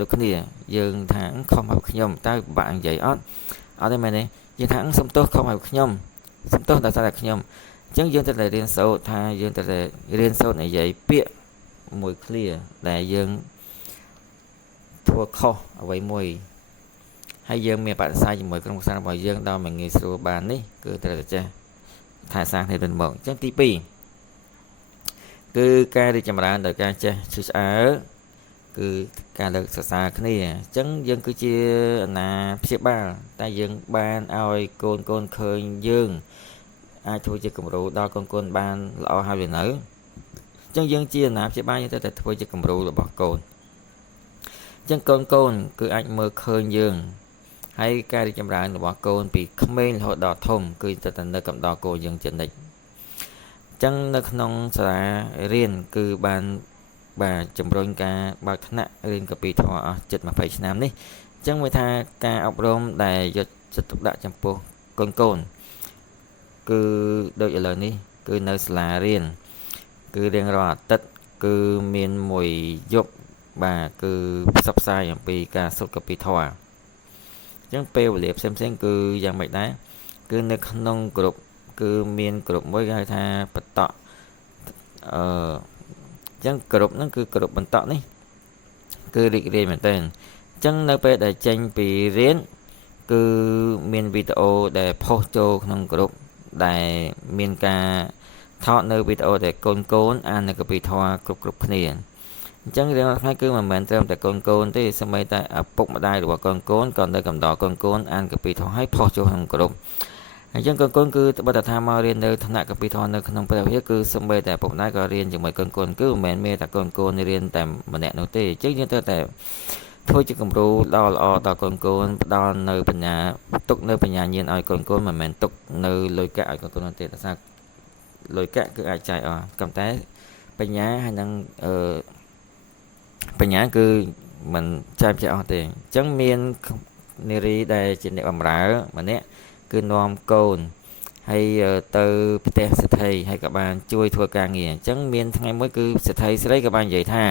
ដូចគ្នាយើងថាខំមកខ្ញុំតើពិបាកនិយាយអត់ទេមែនទេយើងថាសុំទោសខំមកខ្ញុំសុំទោសដោយសារតែខ្ញុំអញ្ចឹងយើងត្រូវតែរៀនសូត្រថាយើងត្រូវតែរៀនសូត្រនិយាយពាក្យមួយឃ្លាដែលយើងធ្វើខុសអ្វីមួយហើយយើងមានបដិសេធជាមួយក្រុមគ្រួសាររបស់យើងដល់មិនងាយស្រួលបាននេះគឺត្រូវតែចេះថែសាងគ្នាទៅមកអញ្ចឹងទី2គឺការរីកចម្រើនដោយការចេះឈឺឆ្អើរគឺការលើកសរសើរគ្នាអញ្ចឹងយើងគឺជាអាណាព្យាបាលតែយើងបានឲ្យកូនឃើញយើងអាចធ្វើជាគំរូដល់កូនបានល្អហើយឬនៅអញ្ចឹងយើងជាអាណាព្យាបាលយើងត្រូវតែធ្វើជាគំរូរបស់កូនអញ្ចឹងកូនគឺអាចមើលឃើញយើងហើយការរីកចម្រើនរបស់កូនពីក្មេងរហូតដល់ធំគឺទៅតែនៅកំដរកូនយើងជានិច្ចអញ្ចឹងនៅក្នុងសាលារៀនគឺបានបាទជំរុញការបើកថ្នាក់រៀនកពីធម៌អស់ជិត20ឆ្នាំនេះអញ្ចឹងវាថាការអប់រំដែលយកចិត្តទុកដាក់ចំពោះកូនគឺដូចឥឡូវនេះគឺនៅសាលារៀនគឺរៀងរាល់អាទិត្យគឺមានមួយយប់បាទគឺផ្សព្វផ្សាយអំពីការសូត្រកពីធម៌អញ្ចឹងពេលវេលាផ្សេងគឺយ៉ាងម៉េចដែរគឺនៅក្នុងក្រុមគឺមានក្រុមមួយគេហៅថាបតក ចឹងគ្រប់ហ្នឹងគឺគ្រប់បន្តនេះគឺរីករាយមែនទែនចឹងនៅពេលដែលចេញពីរៀនគឺមានវីដេអូដែលផុសចូលក្នុងគ្រប់ដែលមានការថតនៅវីដេអូដែលកូនអាននៅកពីធម៌គ្រប់គ្នាអញ្ចឹងរៀងរាល់ថ្ងៃគឺមិនមែនត្រឹមតែកូនទេសូម្បីតែឪពុកម្ដាយរបស់កូនក៏នៅកំដរកូនអានកពីធម៌ឲ្យផុសចូលក្នុងគ្រប់អញ្ចឹងកូនគឺបទថាមករៀននៅថ្នាក់កពីធម៌នៅក្នុងព្រះវិហារគឺសូម្បីតែឪពុកម្ដាយក៏រៀនជាមួយកូនគឺមិនមែនមានតែកូនរៀនតែម្នាក់នោះទេអញ្ចឹងយើងត្រូវតែធ្វើជាគំរូដ៏ល្អដល់កូនផ្ដល់នៅបញ្ញាទុកនៅបញ្ញាញាណឲ្យកូនមិនមែនទុកនៅលុយកាក់ឲ្យកូននោះទេតែថាលុយកាក់គឺអាចចាយអស់ក៏តែបញ្ញាហើយនឹងបញ្ញាគឺមិនចាយអស់ទេអញ្ចឹងមាននារីដែលជាអ្នកបម្រើម្នាក់គឺនាំកូនហើយទៅផ្ទះសេដ្ឋីហើយក៏បានជួយធ្វើការងារអញ្ចឹងមានថ្ងៃមួយគឺសេដ្ឋីស្រីក៏បាននិយាយថា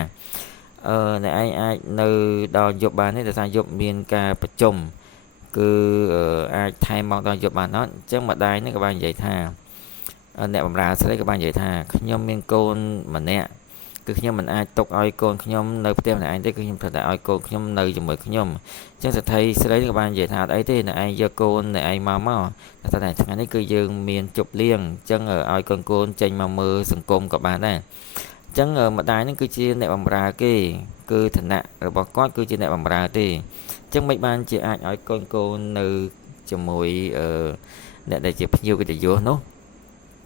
អ្នកឯងអាចនៅដល់យប់បានទេដោយសារយប់មានការប្រជុំគឺអាចថែមមកដល់យប់បានអត់អញ្ចឹងម្ដាយនេះក៏បាននិយាយថាអ្នកបម្រើស្រីក៏បាននិយាយថាខ្ញុំមានកូនម្នាក់គឺខ្ញុំមិនអាចទុកឲ្យកូនខ្ញុំនៅផ្ទះម្នាក់ឯងទេគឺខ្ញុំត្រូវតែឲ្យកូនខ្ញុំនៅជាមួយខ្ញុំអញ្ចឹងសេដ្ឋីស្រីក៏បាននិយាយថាអត់អីទេអ្នកឯងយកកូនអ្នកឯងមកតែថ្ងៃនេះគឺយើងមានជប់លៀងអញ្ចឹងឲ្យកូនចេញមកមើលសង្គមក៏បានដែរអញ្ចឹងម្ដាយនឹងគឺជាអ្នកបម្រើគេគឺឋានៈរបស់គាត់គឺជាអ្នកបម្រើទេអញ្ចឹងមិនបានជាអាចឲ្យកូននៅជាមួយអ្នកដែលជាភ្ញៀវកិត្តិយសនោះ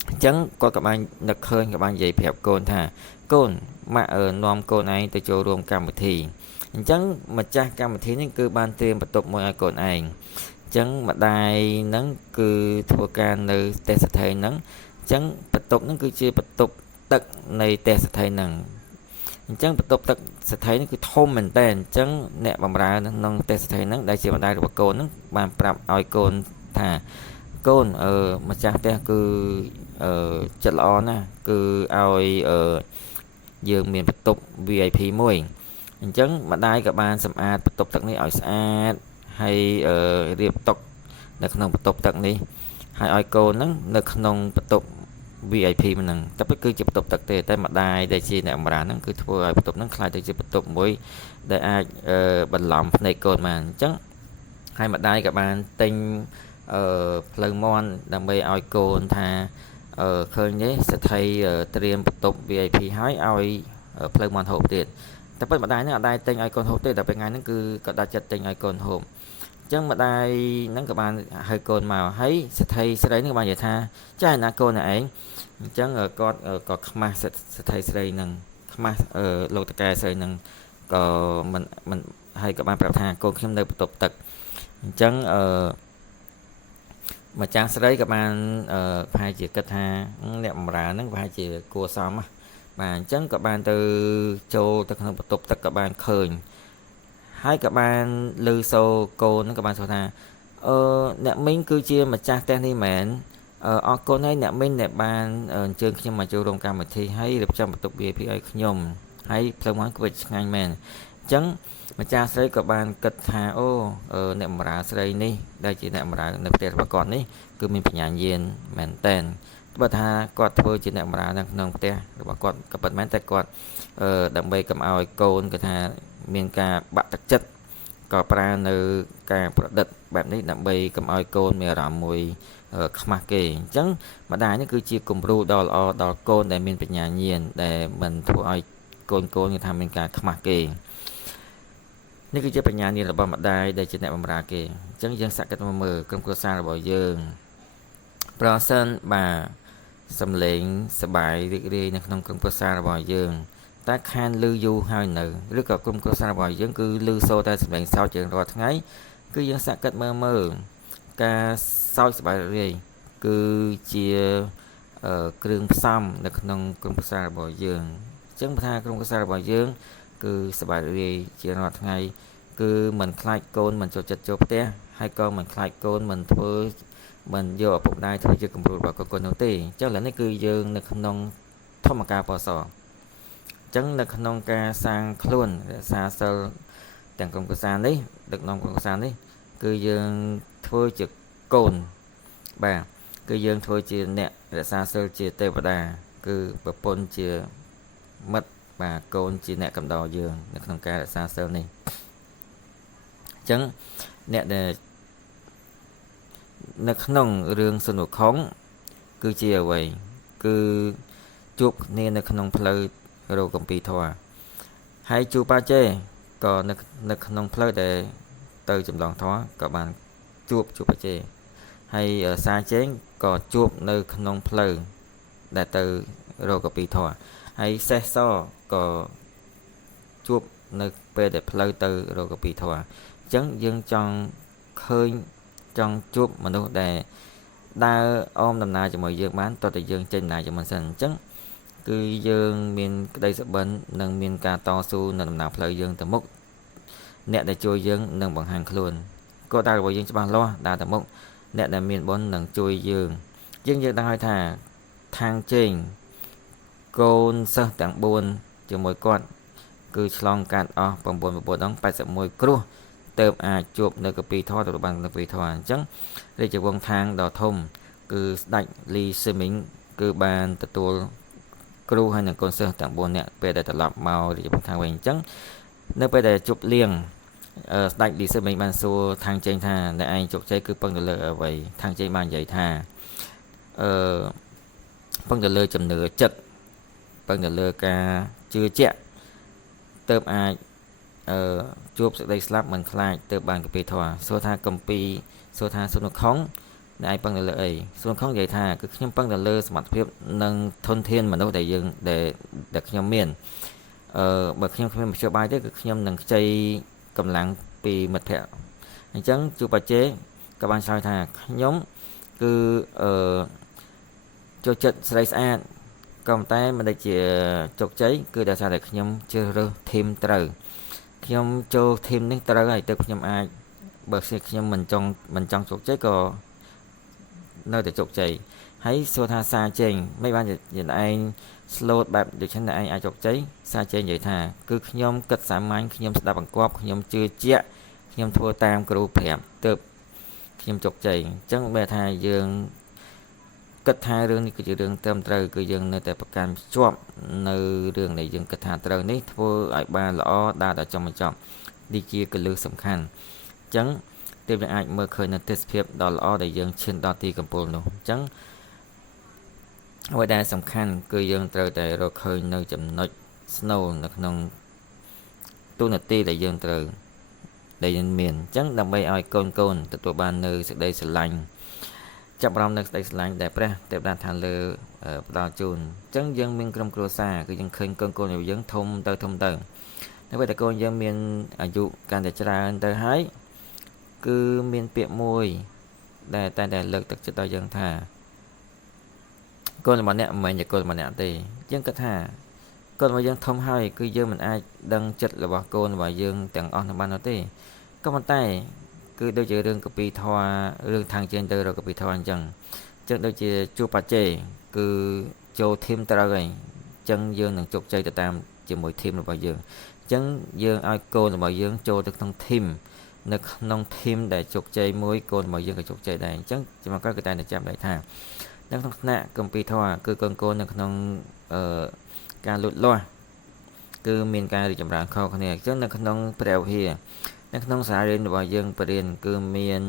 អញ្ចឹងគាត់ក៏បាននឹកឃើញក៏បាននិយាយប្រាប់កូនថាកូនម៉ាក់នាំកូនឯងទៅចូលរួមកម្មវិធីអញ្ចឹងម្ចាស់កម្មវិធីនេះគឺបានត្រៀមបន្ទប់មួយឲ្យកូនឯងអញ្ចឹងម្ដាយហ្នឹងគឺធ្វើការនៅផ្ទះសេដ្ឋីហ្នឹងអញ្ចឹងបន្ទប់ហ្នឹងគឺជាបន្ទប់ទឹកនៃផ្ទះសេដ្ឋីហ្នឹងអញ្ចឹងបន្ទប់ទឹកសេដ្ឋីនេះគឺធំមែនតើអញ្ចឹងអ្នកបម្រើក្នុងផ្ទះសេដ្ឋីហ្នឹងដែលជាម្ដាយរបស់កូនហ្នឹងបានប្រាប់ឲ្យកូនថាកូនម្ចាស់ផ្ទះគឺចិត្តល្អណាស់គឺឲ្យយើងមានបន្ទប់ VIP មួយអញ្ចឹងម្ដាយក៏បានសម្អាតបន្ទប់ទឹកនេះឲ្យស្អាតហើយរៀបតុនៅក្នុងបន្ទប់ទឹកនេះហើយឲ្យកូនហ្នឹងនៅក្នុងបន្ទប់ VIP ហ្នឹងតែពិតគឺជាបន្ទប់ទឹកទេតែម្ដាយដែលជាអ្នកបម្រើហ្នឹងគឺធ្វើឲ្យបន្ទប់ហ្នឹងខ្លាយទៅជាបន្ទប់មួយដែលអាចបន្លំភ្នែកកូនបានអញ្ចឹងហើយម្ដាយក៏បានទិញផ្លូវមន់ដើម្បីឲ្យកូនថាឃើញទេសេដ្ឋីត្រៀមបន្ទប់ VIP ហើយឲ្យផ្លូវមន់ហូបទៀតតែពិតម្ដាយហ្នឹងអត់ដែរទិញឲ្យកូនហូបទេតែពេលថ្ងៃហ្នឹងគឺក៏ដាច់ចិត្តទិញឲ្យកូនហូបអញ្ចឹងម្ដាយហ្នឹងក៏បានហៅកូនមកហើយសេដ្ឋីស្រីហ្នឹងបាននិយាយថាចាណាកូនឯងអញ្ចឹងគាត់ក៏ខ្មាស់សេដ្ឋីស្រីហ្នឹងខ្មាស់លោកតកែស្រីហ្នឹងក៏មិនហើយក៏បានប្រាប់ថាកូនខ្ញុំនៅបន្ទប់ទឹកអញ្ចឹងម្ចាស់ស្រីក៏បានប្រហែលជាគិតថាអ្នកបម្រើហ្នឹងប្រហែលជាគួរសមបាទអញ្ចឹងក៏បានទៅចូលទៅក្នុងបន្ទប់ទឹកក៏បានឃើញហើយក៏បានឮសូរកូនហ្នឹងក៏បានសួរថាអ្នកមីងគឺជាម្ចាស់ផ្ទះនេះមែនអរគុណហើយអ្នកមីងដែលបានអញ្ជើញខ្ញុំមកចូលរួមកម្មវិធីហើយរៀបចំបន្ទប់ VIP ឲ្យខ្ញុំហើយផ្លូវមកគឺឆ្ងាញ់មែនអញ្ចឹងម្ចាស់ស្រីក៏បានគិតថាអ្នកបម្រើស្រីនេះដែលជាអ្នកបម្រើនៅផ្ទះរបស់គាត់នេះគឺមានបញ្ញាញាណមែនតែនបើថាគាត់ធ្វើជាអ្នកបម្រើនៅក្នុងផ្ទះរបស់គាត់ក៏ពិតមែនតែគាត់ដើម្បីកុំឲ្យកូនគាត់ថាមានការបាក់ទឹកចិត្តក៏ប្រើនៅការប្រឌិតបែបនេះដើម្បីកុំឲ្យកូនមានអារម្មណ៍មួយខ្មាស់គេអញ្ចឹងម្ដាយនេះគឺជាគំរូដ៏ល្អដល់កូនដែលមានបញ្ញាញាណដែលមិនធ្វើឲ្យកូនគេថាមានការខ្មាស់គេនេះគឺជាបញ្ញាញាណរបស់ម្ដាយដែលជាអ្នកបម្រើគេអញ្ចឹងយើងសាកគិតមកមើលក្រុមគ្រួសាររបស់យើងប្រសិនបើសំឡេងសប្បាយរីករាយនៅក្នុងក្រុមគ្រួសាររបស់យើងតែខានឮយូរហើយនៅឬក៏ក្រុមគ្រួសាររបស់យើងគឺឮសូរតែសំឡេងសើចជារាល់ថ្ងៃគឺយើងសាកគិតមើលការសើចសប្បាយរីករាយគឺជាគ្រឿងផ្សំនៅក្នុងក្រុមគ្រួសាររបស់យើងអញ្ចឹងបើថាក្រុមគ្រួសាររបស់យើងគឺសប្បាយរីករាយជារាល់ថ្ងៃគឺមិនខ្លាចកូនមិនចូលចិត្តចូលផ្ទះហើយក៏មិនខ្លាចកូនមិនធ្វើមិនយកឪពុកម្ដាយធ្វើជាគំរូរបស់កូននោះទេអញ្ចឹងឥឡូវនេះគឺយើងនៅក្នុងធម្មការពសអញ្ចឹងនៅក្នុងការសាងខ្លួនរក្សាសិលទាំងក្រុមគ្រួសារនេះដឹកនាំក្រុមគ្រួសារនេះគឺយើងធ្វើជាកូនបាទគឺយើងធ្វើជាអ្នករក្សាសិលជាទេវតាគឺប្រពន្ធជាមិត្ត បាទកូនជាអ្នកកំដរយើងនៅក្នុងការរក្សាសិលនេះអញ្ចឹងអ្នកដែលនៅក្នុងរឿងសុនវខុងគឺជាអ្វីគឺជួបគ្នានៅក្នុងផ្លូវរកកំពីធម៌ហើយជួបបាចេក៏នៅក្នុងផ្លូវដែលទៅចម្លងធម៌ក៏បានជួបបាចេហើយសាចេងក៏ជួបនៅក្នុងផ្លូវដែលទៅរកកំពីធម៌ហើយសេះសក៏ជួបនៅពេលដែលផ្លូវទៅរកកំពីធម៌អញ្ចឹងយើងចង់ឃើញចង់ជួបមនុស្សដែលដើរអមដំណើរជាមួយយើងបានតើតើយើងចេញដំណើរជាមួយសិនអញ្ចឹងគឺយើងមានក្តីសុបិននិងមានការតស៊ូនៅដំណើរផ្លូវយើងទៅមុខអ្នកដែលជួយយើងនឹងបង្ហាញខ្លួនក៏ដើររបស់យើងច្បាស់លាស់ដើរទៅមុខអ្នកដែលមានបុណ្យនឹងជួយយើងដឹងហើយថាខាងជេងកូនសិស្សទាំង4ជាមួយគាត់គឺឆ្លងកាត់អស់9ដង81គ្រោះទៅអាចជួបនៅកពីធម៌ទៅបាននៅកពីធម៌អញ្ចឹងរាជវង្សខាងដ៏ធំគឺស្ដេចលីសេមីងគឺបានទទួលគ្រូហើយនឹងកូនសិស្សទាំង4នាក់ពេលដែលត្រឡប់មករាជវង្សខាងវិញអញ្ចឹងនៅពេលដែលជប់លៀងស្ដេចលីសេមីងបានសួរខាងជេងថាអ្នកឯងជោគជ័យគឺពឹងទៅលើអ្វីខាងជេងបាននិយាយថាពឹងទៅលើជំនឿចិត្តពឹងទៅលើការជឿជាក់ទៅអាចជួបសេចក្តីស្លាប់មិនខ្លាចទៅបានកពីធម៌សួរថាកំពីសួរថាសុនខុងអ្នកឯងពឹងទៅលើអីសុនខុងនិយាយថាគឺខ្ញុំពឹងទៅលើសមត្ថភាពនិងធនធានមនុស្សដែលយើងដែលខ្ញុំមានបើខ្ញុំគ្មានមធ្យោបាយទេគឺខ្ញុំនឹងខ្ចីកម្លាំងពីមិត្តភ័ក្តិអញ្ចឹងជួបបច្ចេក៏បានឆ្លើយថាខ្ញុំគឺចូលចិត្តស្រីស្អាតក៏តែមិនដែលជាជោគជ័យគឺដោយសារតែខ្ញុំជ្រើសរើសធីមត្រូវខ្ញុំចូលធីមនេះត្រូវហើយទៅខ្ញុំអាចបើខ្ញុំមិនចង់ជោគជ័យក៏នៅតែជោគជ័យហើយសួរថាសាចេងមិនបានជាឯង slot បែបដូច្នេះឯងអាចជោគជ័យសាចេងនិយាយថាគឺខ្ញុំគិតសាមញ្ញខ្ញុំស្ដាប់បង្គាប់ខ្ញុំជឿជាក់ខ្ញុំធ្វើតាមគ្រូប្រាប់ទើបខ្ញុំជោគជ័យអញ្ចឹងបែរថាយើងគិតថារឿងនេះគឺជារឿងត្រឹមត្រូវគឺយើងនៅតែប្រកាន់ភ្ជាប់នៅរឿងដែលយើងគិតថាត្រូវនេះធ្វើឲ្យបានល្អដើរដល់ចំបញ្ចប់នេះជាគន្លឹះសំខាន់អញ្ចឹងទើបយើងអាចមើលឃើញនៅទេសភាពដ៏ល្អដែលយើងឈានដល់ទីកំពូលនោះអញ្ចឹងអ្វីដែលសំខាន់គឺយើងត្រូវតែរកឃើញនៅចំណុចស្នូលនៅក្នុងទូនាទីដែលយើងត្រូវដែលយើងមានអញ្ចឹងដើម្បីឲ្យកូនទទួលបាននៅសេចក្តីស្រឡាញ់ចាប់អារម្មណ៍នៅសេចក្តីស្រឡាញ់ដែលព្រះទេវតាឋានលើផ្ដល់ជូនអញ្ចឹងយើងមានក្រុមគ្រួសារគឺយើងឃើញកូនរបស់យើងធំទៅតែពេលតែកូនយើងមានអាយុកាន់តែច្រើនទៅហើយគឺមានពាក្យមួយដែលតែលើកទឹកចិត្តដល់យើងថាកូនរបស់អ្នកមិនមែនជាកូនរបស់អ្នកទេយើងគិតថាកូនរបស់យើងធំហើយគឺយើងមិនអាចដឹងចិត្តរបស់កូនរបស់យើងទាំងអស់នៅបាននោះទេក៏ប៉ុន្តែគឺដូចជារឿងកពីធម៌រឿងທາງជើងទៅរកកពីធម៌អញ្ចឹងដូចជាជួបបច្ចេគឺចូលធីមត្រូវហើយអញ្ចឹងយើងនឹងជោគជ័យទៅតាមជាមួយធីមរបស់យើងអញ្ចឹងយើងឲ្យកូនរបស់យើងចូលទៅក្នុងធីមនៅក្នុងធីមដែលជោគជ័យមួយកូនរបស់យើងក៏ជោគជ័យដែរអញ្ចឹងចំកគឺតែចាំដែរថានៅក្នុងថ្នាក់កំពីធម៌គឺកូននៅក្នុងការលូតលាស់គឺមានការរីកចម្រើនខុសគ្នាអញ្ចឹងនៅក្នុងព្រះវិហារនៅក្នុងសាលារៀនរបស់យើងបរិញ្ញាគឺមាន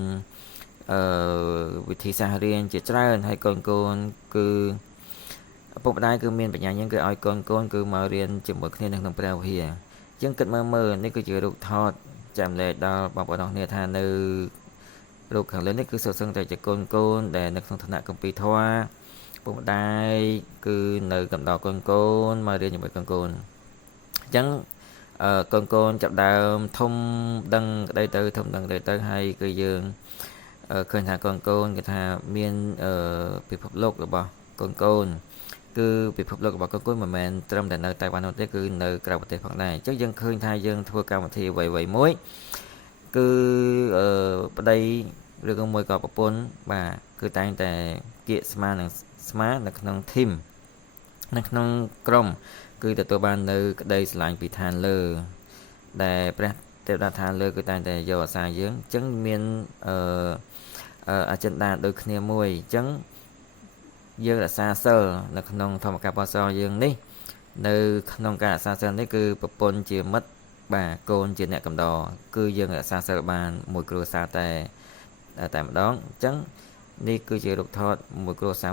វិធីសាស្ត្ររៀនជាច្រើនហើយកូនគឺឪពុកម្ដាយគឺមានបញ្ញាយើងគឺឲ្យកូនគឺមករៀនជាមួយគ្នានៅក្នុងព្រះវិហារអញ្ចឹងគិតមើលនេះគឺជារូបថតចាំលែកដល់បងប្អូនគ្នាថានៅរូបខាងលើនេះគឺសុទ្ធសឹងតែជាកូនដែលនៅក្នុងឋានៈកំពីធម៌ពុកម្ដាយគឺនៅកំដរកូនមករៀនជាមួយកូនអញ្ចឹងកូនចាប់ដើមធំដឹងក្តីទៅហើយគឺយើងឃើញថាកូនគឺថាមានពិភពលោករបស់កូនគឺពិភពលោករបស់កូនមិនមែនត្រឹមតែនៅតែបាននោះទេគឺនៅក្រៅប្រទេសផងដែរអញ្ចឹងយើងឃើញថាយើងធ្វើកម្មវិធីអ្វីមួយគឺប្តីឬក៏មួយក៏ប្រពន្ធបាទគឺតែងតែគៀកស្មានៅក្នុងធីមនៅក្នុងក្រុមគឺទទួលបាននៅក្តីស្រឡាញ់ពីឋានលើដែលព្រះទេវតាឋានលើគឺតែងតែយកអាសាយើងអញ្ចឹងមានagenda ដូចគ្នាមួយអញ្ចឹងយើងរក្សាសិលនៅក្នុងធម្មការបោះសយើងនេះ នៅក្នុងការរក្សាសិលនេះគឺប្រពន្ធជាមិត្តបាទកូនជាអ្នកកំដរគឺយើងរក្សាសិលបានមួយគ្រួសារតែម្ដងអញ្ចឹងនេះគឺជារូបថតមួយគ្រួសារ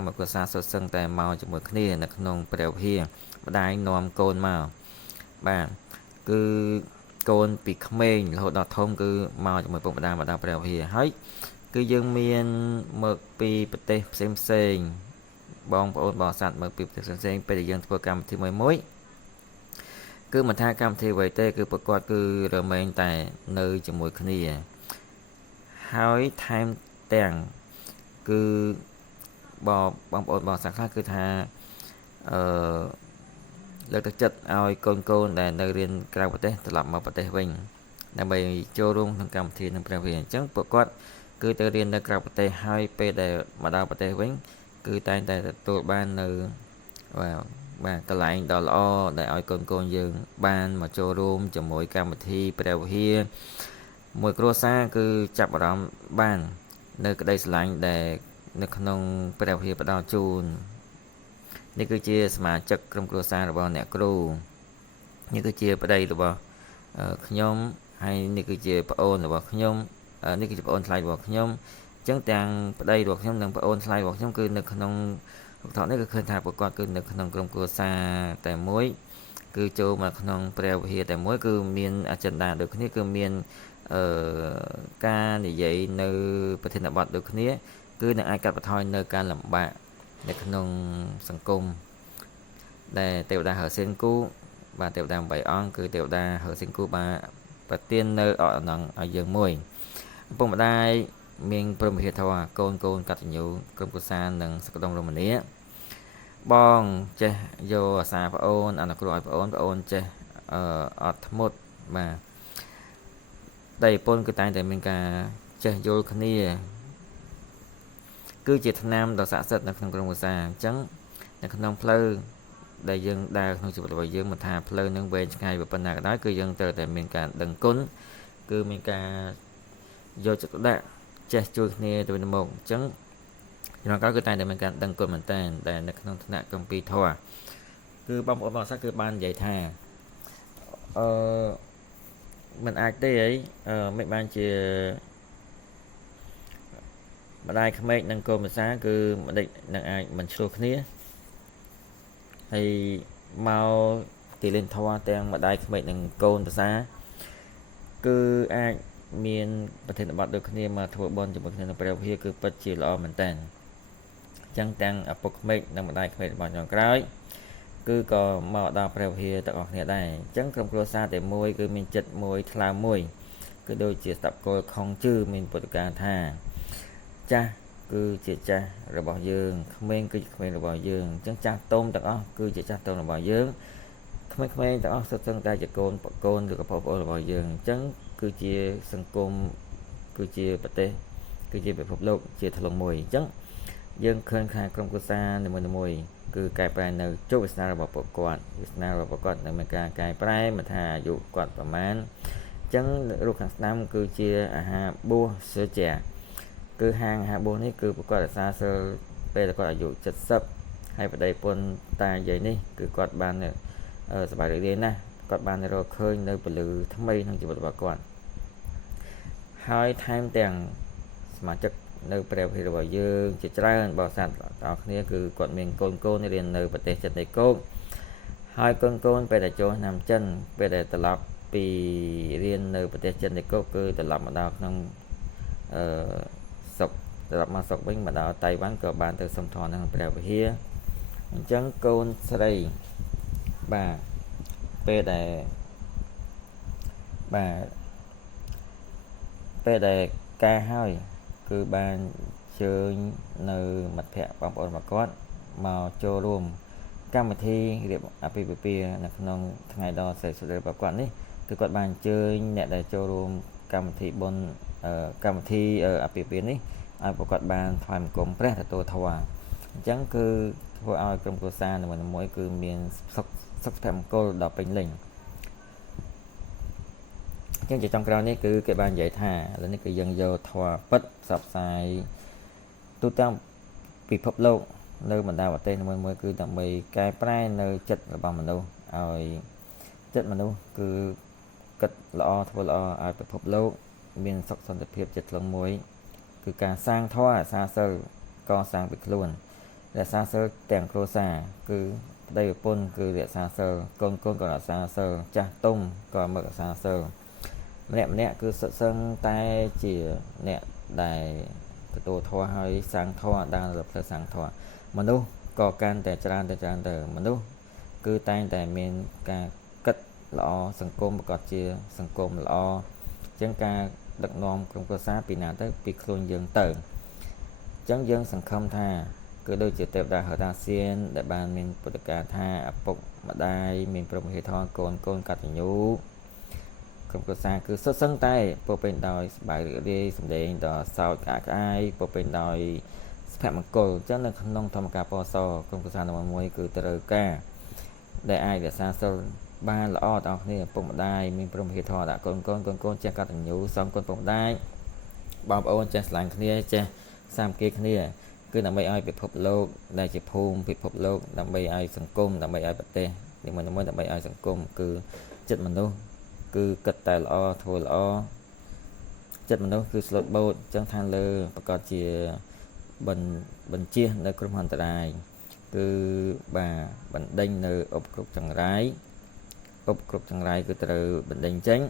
សុទ្ធសឹងតែមកជាមួយគ្នានៅក្នុងព្រះវិហារម្ដាយនាំកូនមកបាទគឺកូនពីក្មេងរហូតដល់ធំគឺមកជាមួយពុកម្ដាយមកដល់ព្រះវិហារហើយគឺយើងមានមកពីប្រទេសផ្សេងបងប្អូនបរិស័ទមកពីប្រទេសផ្សេងពេលដែលយើងធ្វើកម្មវិធីមួយគឺមិនថាកម្មវិធីអ្វីទេគឺប្រកបគឺរមែងតែនៅជាមួយគ្នាហើយថែមទាំងគឺបងប្អូនបរិស័ទខ្លះគឺថាលើកទឹកចិត្តឲ្យកូនដែលនៅរៀនក្រៅប្រទេសត្រឡប់មកប្រទេសវិញដើម្បីចូលរួមក្នុងកម្មវិធីនឹងព្រះវិហារអញ្ចឹងពួកគាត់គឺទៅរៀននៅក្រៅប្រទេសហើយពេលដែលមកដល់ប្រទេសវិញគឺតែងតែទទួលបាននៅបាទកន្លែងដ៏ល្អដែលឲ្យកូនយើងបានមកចូលរួមជាមួយកម្មវិធីព្រះវិហារមួយគ្រួសារគឺចាប់អារម្មណ៍បាននៅក្តីស្រឡាញ់ដែលនៅក្នុងព្រះវិហារផ្ដល់ជូននេះគឺជាសមាជិកក្រុមគ្រួសាររបស់អ្នកគ្រូនេះគឺជាប្តីរបស់ខ្ញុំហើយនេះគឺជាប្អូនរបស់ខ្ញុំនេះគឺជាប្អូនថ្លៃរបស់ខ្ញុំអញ្ចឹងទាំងប្តីរបស់ខ្ញុំនិងប្អូនថ្លៃរបស់ខ្ញុំគឺនៅក្នុងរូបថតនេះគឺឃើញថាពួកគាត់គឺនៅក្នុងក្រុមគ្រួសារតែមួយគឺចូលមកក្នុងព្រះវិហារតែមួយគឺមានអចិន្តាដូចគ្នាគឺមានការនិយាយនៅប្រធានបទដូចគ្នាគឺនឹងអាចកាត់បន្ថយនៅការលំបាកនៅក្នុងសង្គមដែលទេវតាហឺសេនគូបាទទេវតា8អង្គគឺទេវតាហឺសេនគូបានប្រទាននៅអរណងឲ្យយើងមួយឪពុកម្ដាយមានព្រមវិហារធម៌កូនកតញ្ញូក្រុមគ្រួសារនិងសក្តិរមនីបងចេះយកអាសាប្អូនអនុគ្រោះឲ្យប្អូនចេះអត់ធ្មត់បាទដៃប្រពន្ធគឺតែងតែមានការចេះយល់គ្នាគឺជាថ្នាំដ៏ស័ក្តិសិទ្ធិនៅក្នុងក្រុមគ្រួសារអញ្ចឹងនៅក្នុងផ្លូវដែលយើងដើរក្នុងជីវិតរបស់យើងមិនថាផ្លូវនឹងវែងឆ្ងាយប៉ុណ្ណាក៏ដោយគឺយើងត្រូវតែមានការដឹងគុណគឺមានការយកចិត្តទុកដាក់ចេះជួយគ្នាទៅវិញទៅមកអញ្ចឹងចំណុចក្រោយគឺតែងតែមានការដឹងគុណមែនតើដែលនៅក្នុងថ្នាក់គម្ពីរធម៌គឺបងប្អូនបងប្អូនគឺបាននិយាយថាមិនអាចទេអីមិនបានជាម្ដាយក្មេកនិងកូនភាសាគឺម្ដេចនឹងអាចមិនឆ្លោះគ្នាហើយមកទីលេនធម៌ទាំងម្ដាយក្មេកនិងកូនភាសាគឺអាចមានប្រធានបទដូចគ្នាមកធ្វើបន់ជាមួយគ្នានៅព្រះវិហារគឺពិតជាល្អមែនតើអញ្ចឹងទាំងឪពុកក្មេកនិងម្ដាយក្មេករបស់ចុងក្រោយគឺក៏មកដល់ព្រះវិហារទាំងអស់គ្នាដែរអញ្ចឹងក្រុមគ្រួសារតែមួយគឺមានចិត្តមួយថ្លើមមួយគឺដូចជាស្ដាប់គោលខុងជឺមានពុទ្ធកាថាចាស់គឺជាចាស់របស់យើងក្មេងគឺជាក្មេងរបស់យើងអញ្ចឹងចាស់ទុំទាំងអស់គឺជាចាស់ទុំរបស់យើងក្មេងៗទាំងអស់សុទ្ធសឹងតែជាកូនឬក៏ប្អូនរបស់យើងអញ្ចឹងគឺជាសង្គមគឺជាប្រទេសគឺជាពិភពលោកជាធ្លុងមួយអញ្ចឹងយើងឃើញថាក្រុមគ្រួសារនីមួយៗគឺកែប្រែនៅជោគវាសនារបស់ពួកគាត់វាសនារបស់ពួកគាត់នឹងមានការកែប្រែមិនថាអាយុគាត់ប្រមាណអញ្ចឹងរូបខាងស្ដាំគឺជាអាហារបួសសេជាគឺហាងអាហារបួសនេះគឺពួកគាត់រក្សាសិលពេលគាត់អាយុ70ហើយប្តីប្រពន្ធតាយាយនេះគឺគាត់បានសប្បាយរីករាយណាស់គាត់បានរកឃើញនៅពលឺថ្មីក្នុងជីវិតរបស់គាត់ហើយថែមទាំងសមាជិកនៅព្រះវិហាររបស់យើងជាច្រើនបរិស័ទទាំងគ្នាគឺគាត់មានកូនរៀននៅប្រទេសចិនដីគោកហើយកូនពេលដែលចូលឆ្នាំចិនពេលដែលត្រឡប់ពីរៀននៅប្រទេសចិនដីគោកគឺត្រឡប់មកដល់ក្នុងស្រុកត្រឡប់មកស្រុកវិញមកដល់តៃវ៉ាន់ក៏បានទៅសុំធម៌នៅក្នុងព្រះវិហារអញ្ចឹងកូនស្រីបាទពេលដែលការហើយគឺបានជើញនៅមិត្តភ័ក្តិបងប្អូនរបស់គាត់មកចូលរួមកម្មវិធីរៀបអាពាហ៍ពិពាហ៍នៅក្នុងថ្ងៃដ៏សិរីសួស្ដីរបស់គាត់នេះគឺគាត់បានអញ្ជើញអ្នកដែលចូលរួមកម្មវិធីបុណ្យកម្មវិធីអាពាហ៍ពិពាហ៍នេះឲ្យពួកគាត់បានថ្វាយបង្គំព្រះទទួលធម៌អញ្ចឹងគឺធ្វើឲ្យក្រុមគ្រួសារនីមួយៗគឺមានសុខមង្គលដ៏ពេញលេញជាចុងក្រោយនេះគឺគេបាននិយាយថាឥឡូវនេះគឺយើងយកធម៌ពិតផ្សព្វផ្សាយទូទាំងពិភពលោក នៅបណ្ដាប្រទេសមួយគឺដើម្បីកែប្រែនៅចិត្តរបស់មនុស្សឲ្យចិត្តមនុស្សគឺគិតល្អធ្វើល្អឲ្យពិភពលោកមានសុខសន្តិភាពចិត្តក្នុងមួយគឺការសាងធម៌រក្សាសិលកសាងពីខ្លួនរក្សាសិលទាំងគ្រួសារគឺប្តីប្រពន្ធគឺរក្សាសិលកូនក៏រក្សាសិលចាស់ទុំក៏មករក្សាសិលម្នាក់គឺសិតសឹងតែជាអ្នកដែលទទួលធម៌ហើយសាងធម៌ដើរលើផ្លូវសាងធម៌មនុស្សក៏កាន់តែច្រើនទៅមនុស្សគឺតែងតែមានការគិតល្អសង្គមប្រកបជាសង្គមល្អអញ្ចឹងការដឹកនាំក្រុមគ្រួសារពីណាទៅពីខ្លួនយើងទៅអញ្ចឹងយើងសង្ឃឹមថាគឺដូចជាទេវតាហតាសៀនដែលបានមានពុទ្ធកាថាឪពុកម្ដាយមានព្រមហេតុកូនកូនកតញ្ញូក្រុមគ្រួសារគឺសុទ្ធសឹងតែពោពេញដោយសប្បាយរីករាយសម្ដែងដល់សោកក្អាយពោពេញដោយសុភមង្គលអញ្ចឹងនៅក្នុងធម្មការពសក្រុមគ្រួសារមួយគឺត្រូវការដែលអាចរក្សាសិលបានល្អទាំងអស់គ្នាពុកម្ដាយមានព្រមហេតុដាក់កូនចេះកតញ្ញូសងគុណពុកម្ដាយបងប្អូនចេះស្រឡាញ់គ្នាចេះសាមគ្គីគ្នាគឺដើម្បីឲ្យពិភពលោកដែលជាភូមិពិភពលោកដើម្បីឲ្យសង្គមដើម្បីឲ្យប្រទេសនីមួយៗដើម្បីឲ្យសង្គមគឺចិត្តមនុស្សគឺគិតតែល្អធ្វើល្អចិត្តមនុស្សគឺស្លូតបូតអញ្ចឹងឋានលើប្រកាសជាបញ្ជានៅគ្រោះអន្តរាយគឺបាទបណ្ដេញនៅឧបគ្រប់ចង្រៃគឺត្រូវបណ្ដេញចេញ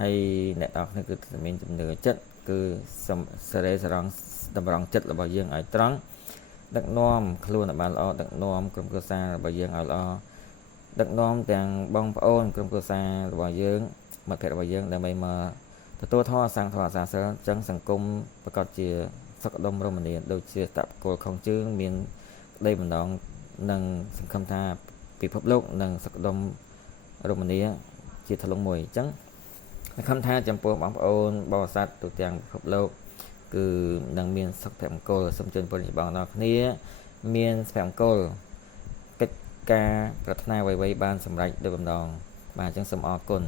ហើយអ្នកនរគ្នាគឺមានជំនឿចិត្តគឺសេរីសរងតម្រង់ចិត្តរបស់យើងឲ្យត្រង់ដឹកនាំខ្លួនឲ្យបានល្អដឹកនាំក្រុមគ្រួសាររបស់យើងឲ្យល្អដឹកនាំទាំងបងប្អូនក្រុមគ្រួសាររបស់យើងមិត្តភក្តិរបស់យើងដើម្បីមកទទួលធម៌សាងធម៌អាសាសិលអញ្ចឹងសង្គមប្រកបជាសុខដុមរមនាដូចជាតបគោលខុងជើងមានក្តីបណ្ដងនិងសង្ឃឹមថាពិភពលោកនឹងសុខដុមរមនាជាថ្លុងមួយអញ្ចឹងសង្ឃឹមថាចំពោះបងប្អូនបរិស័ទទូទាំងពិភពលោកគឺនឹងមានសុភមង្គលសូមជូនពរបងប្អូនគ្នាមានសុភមង្គលកិច្ចការប្រាថ្នាអ្វីៗបានសម្រេចដោយបំណងបាទអញ្ចឹងសូមអរគុណ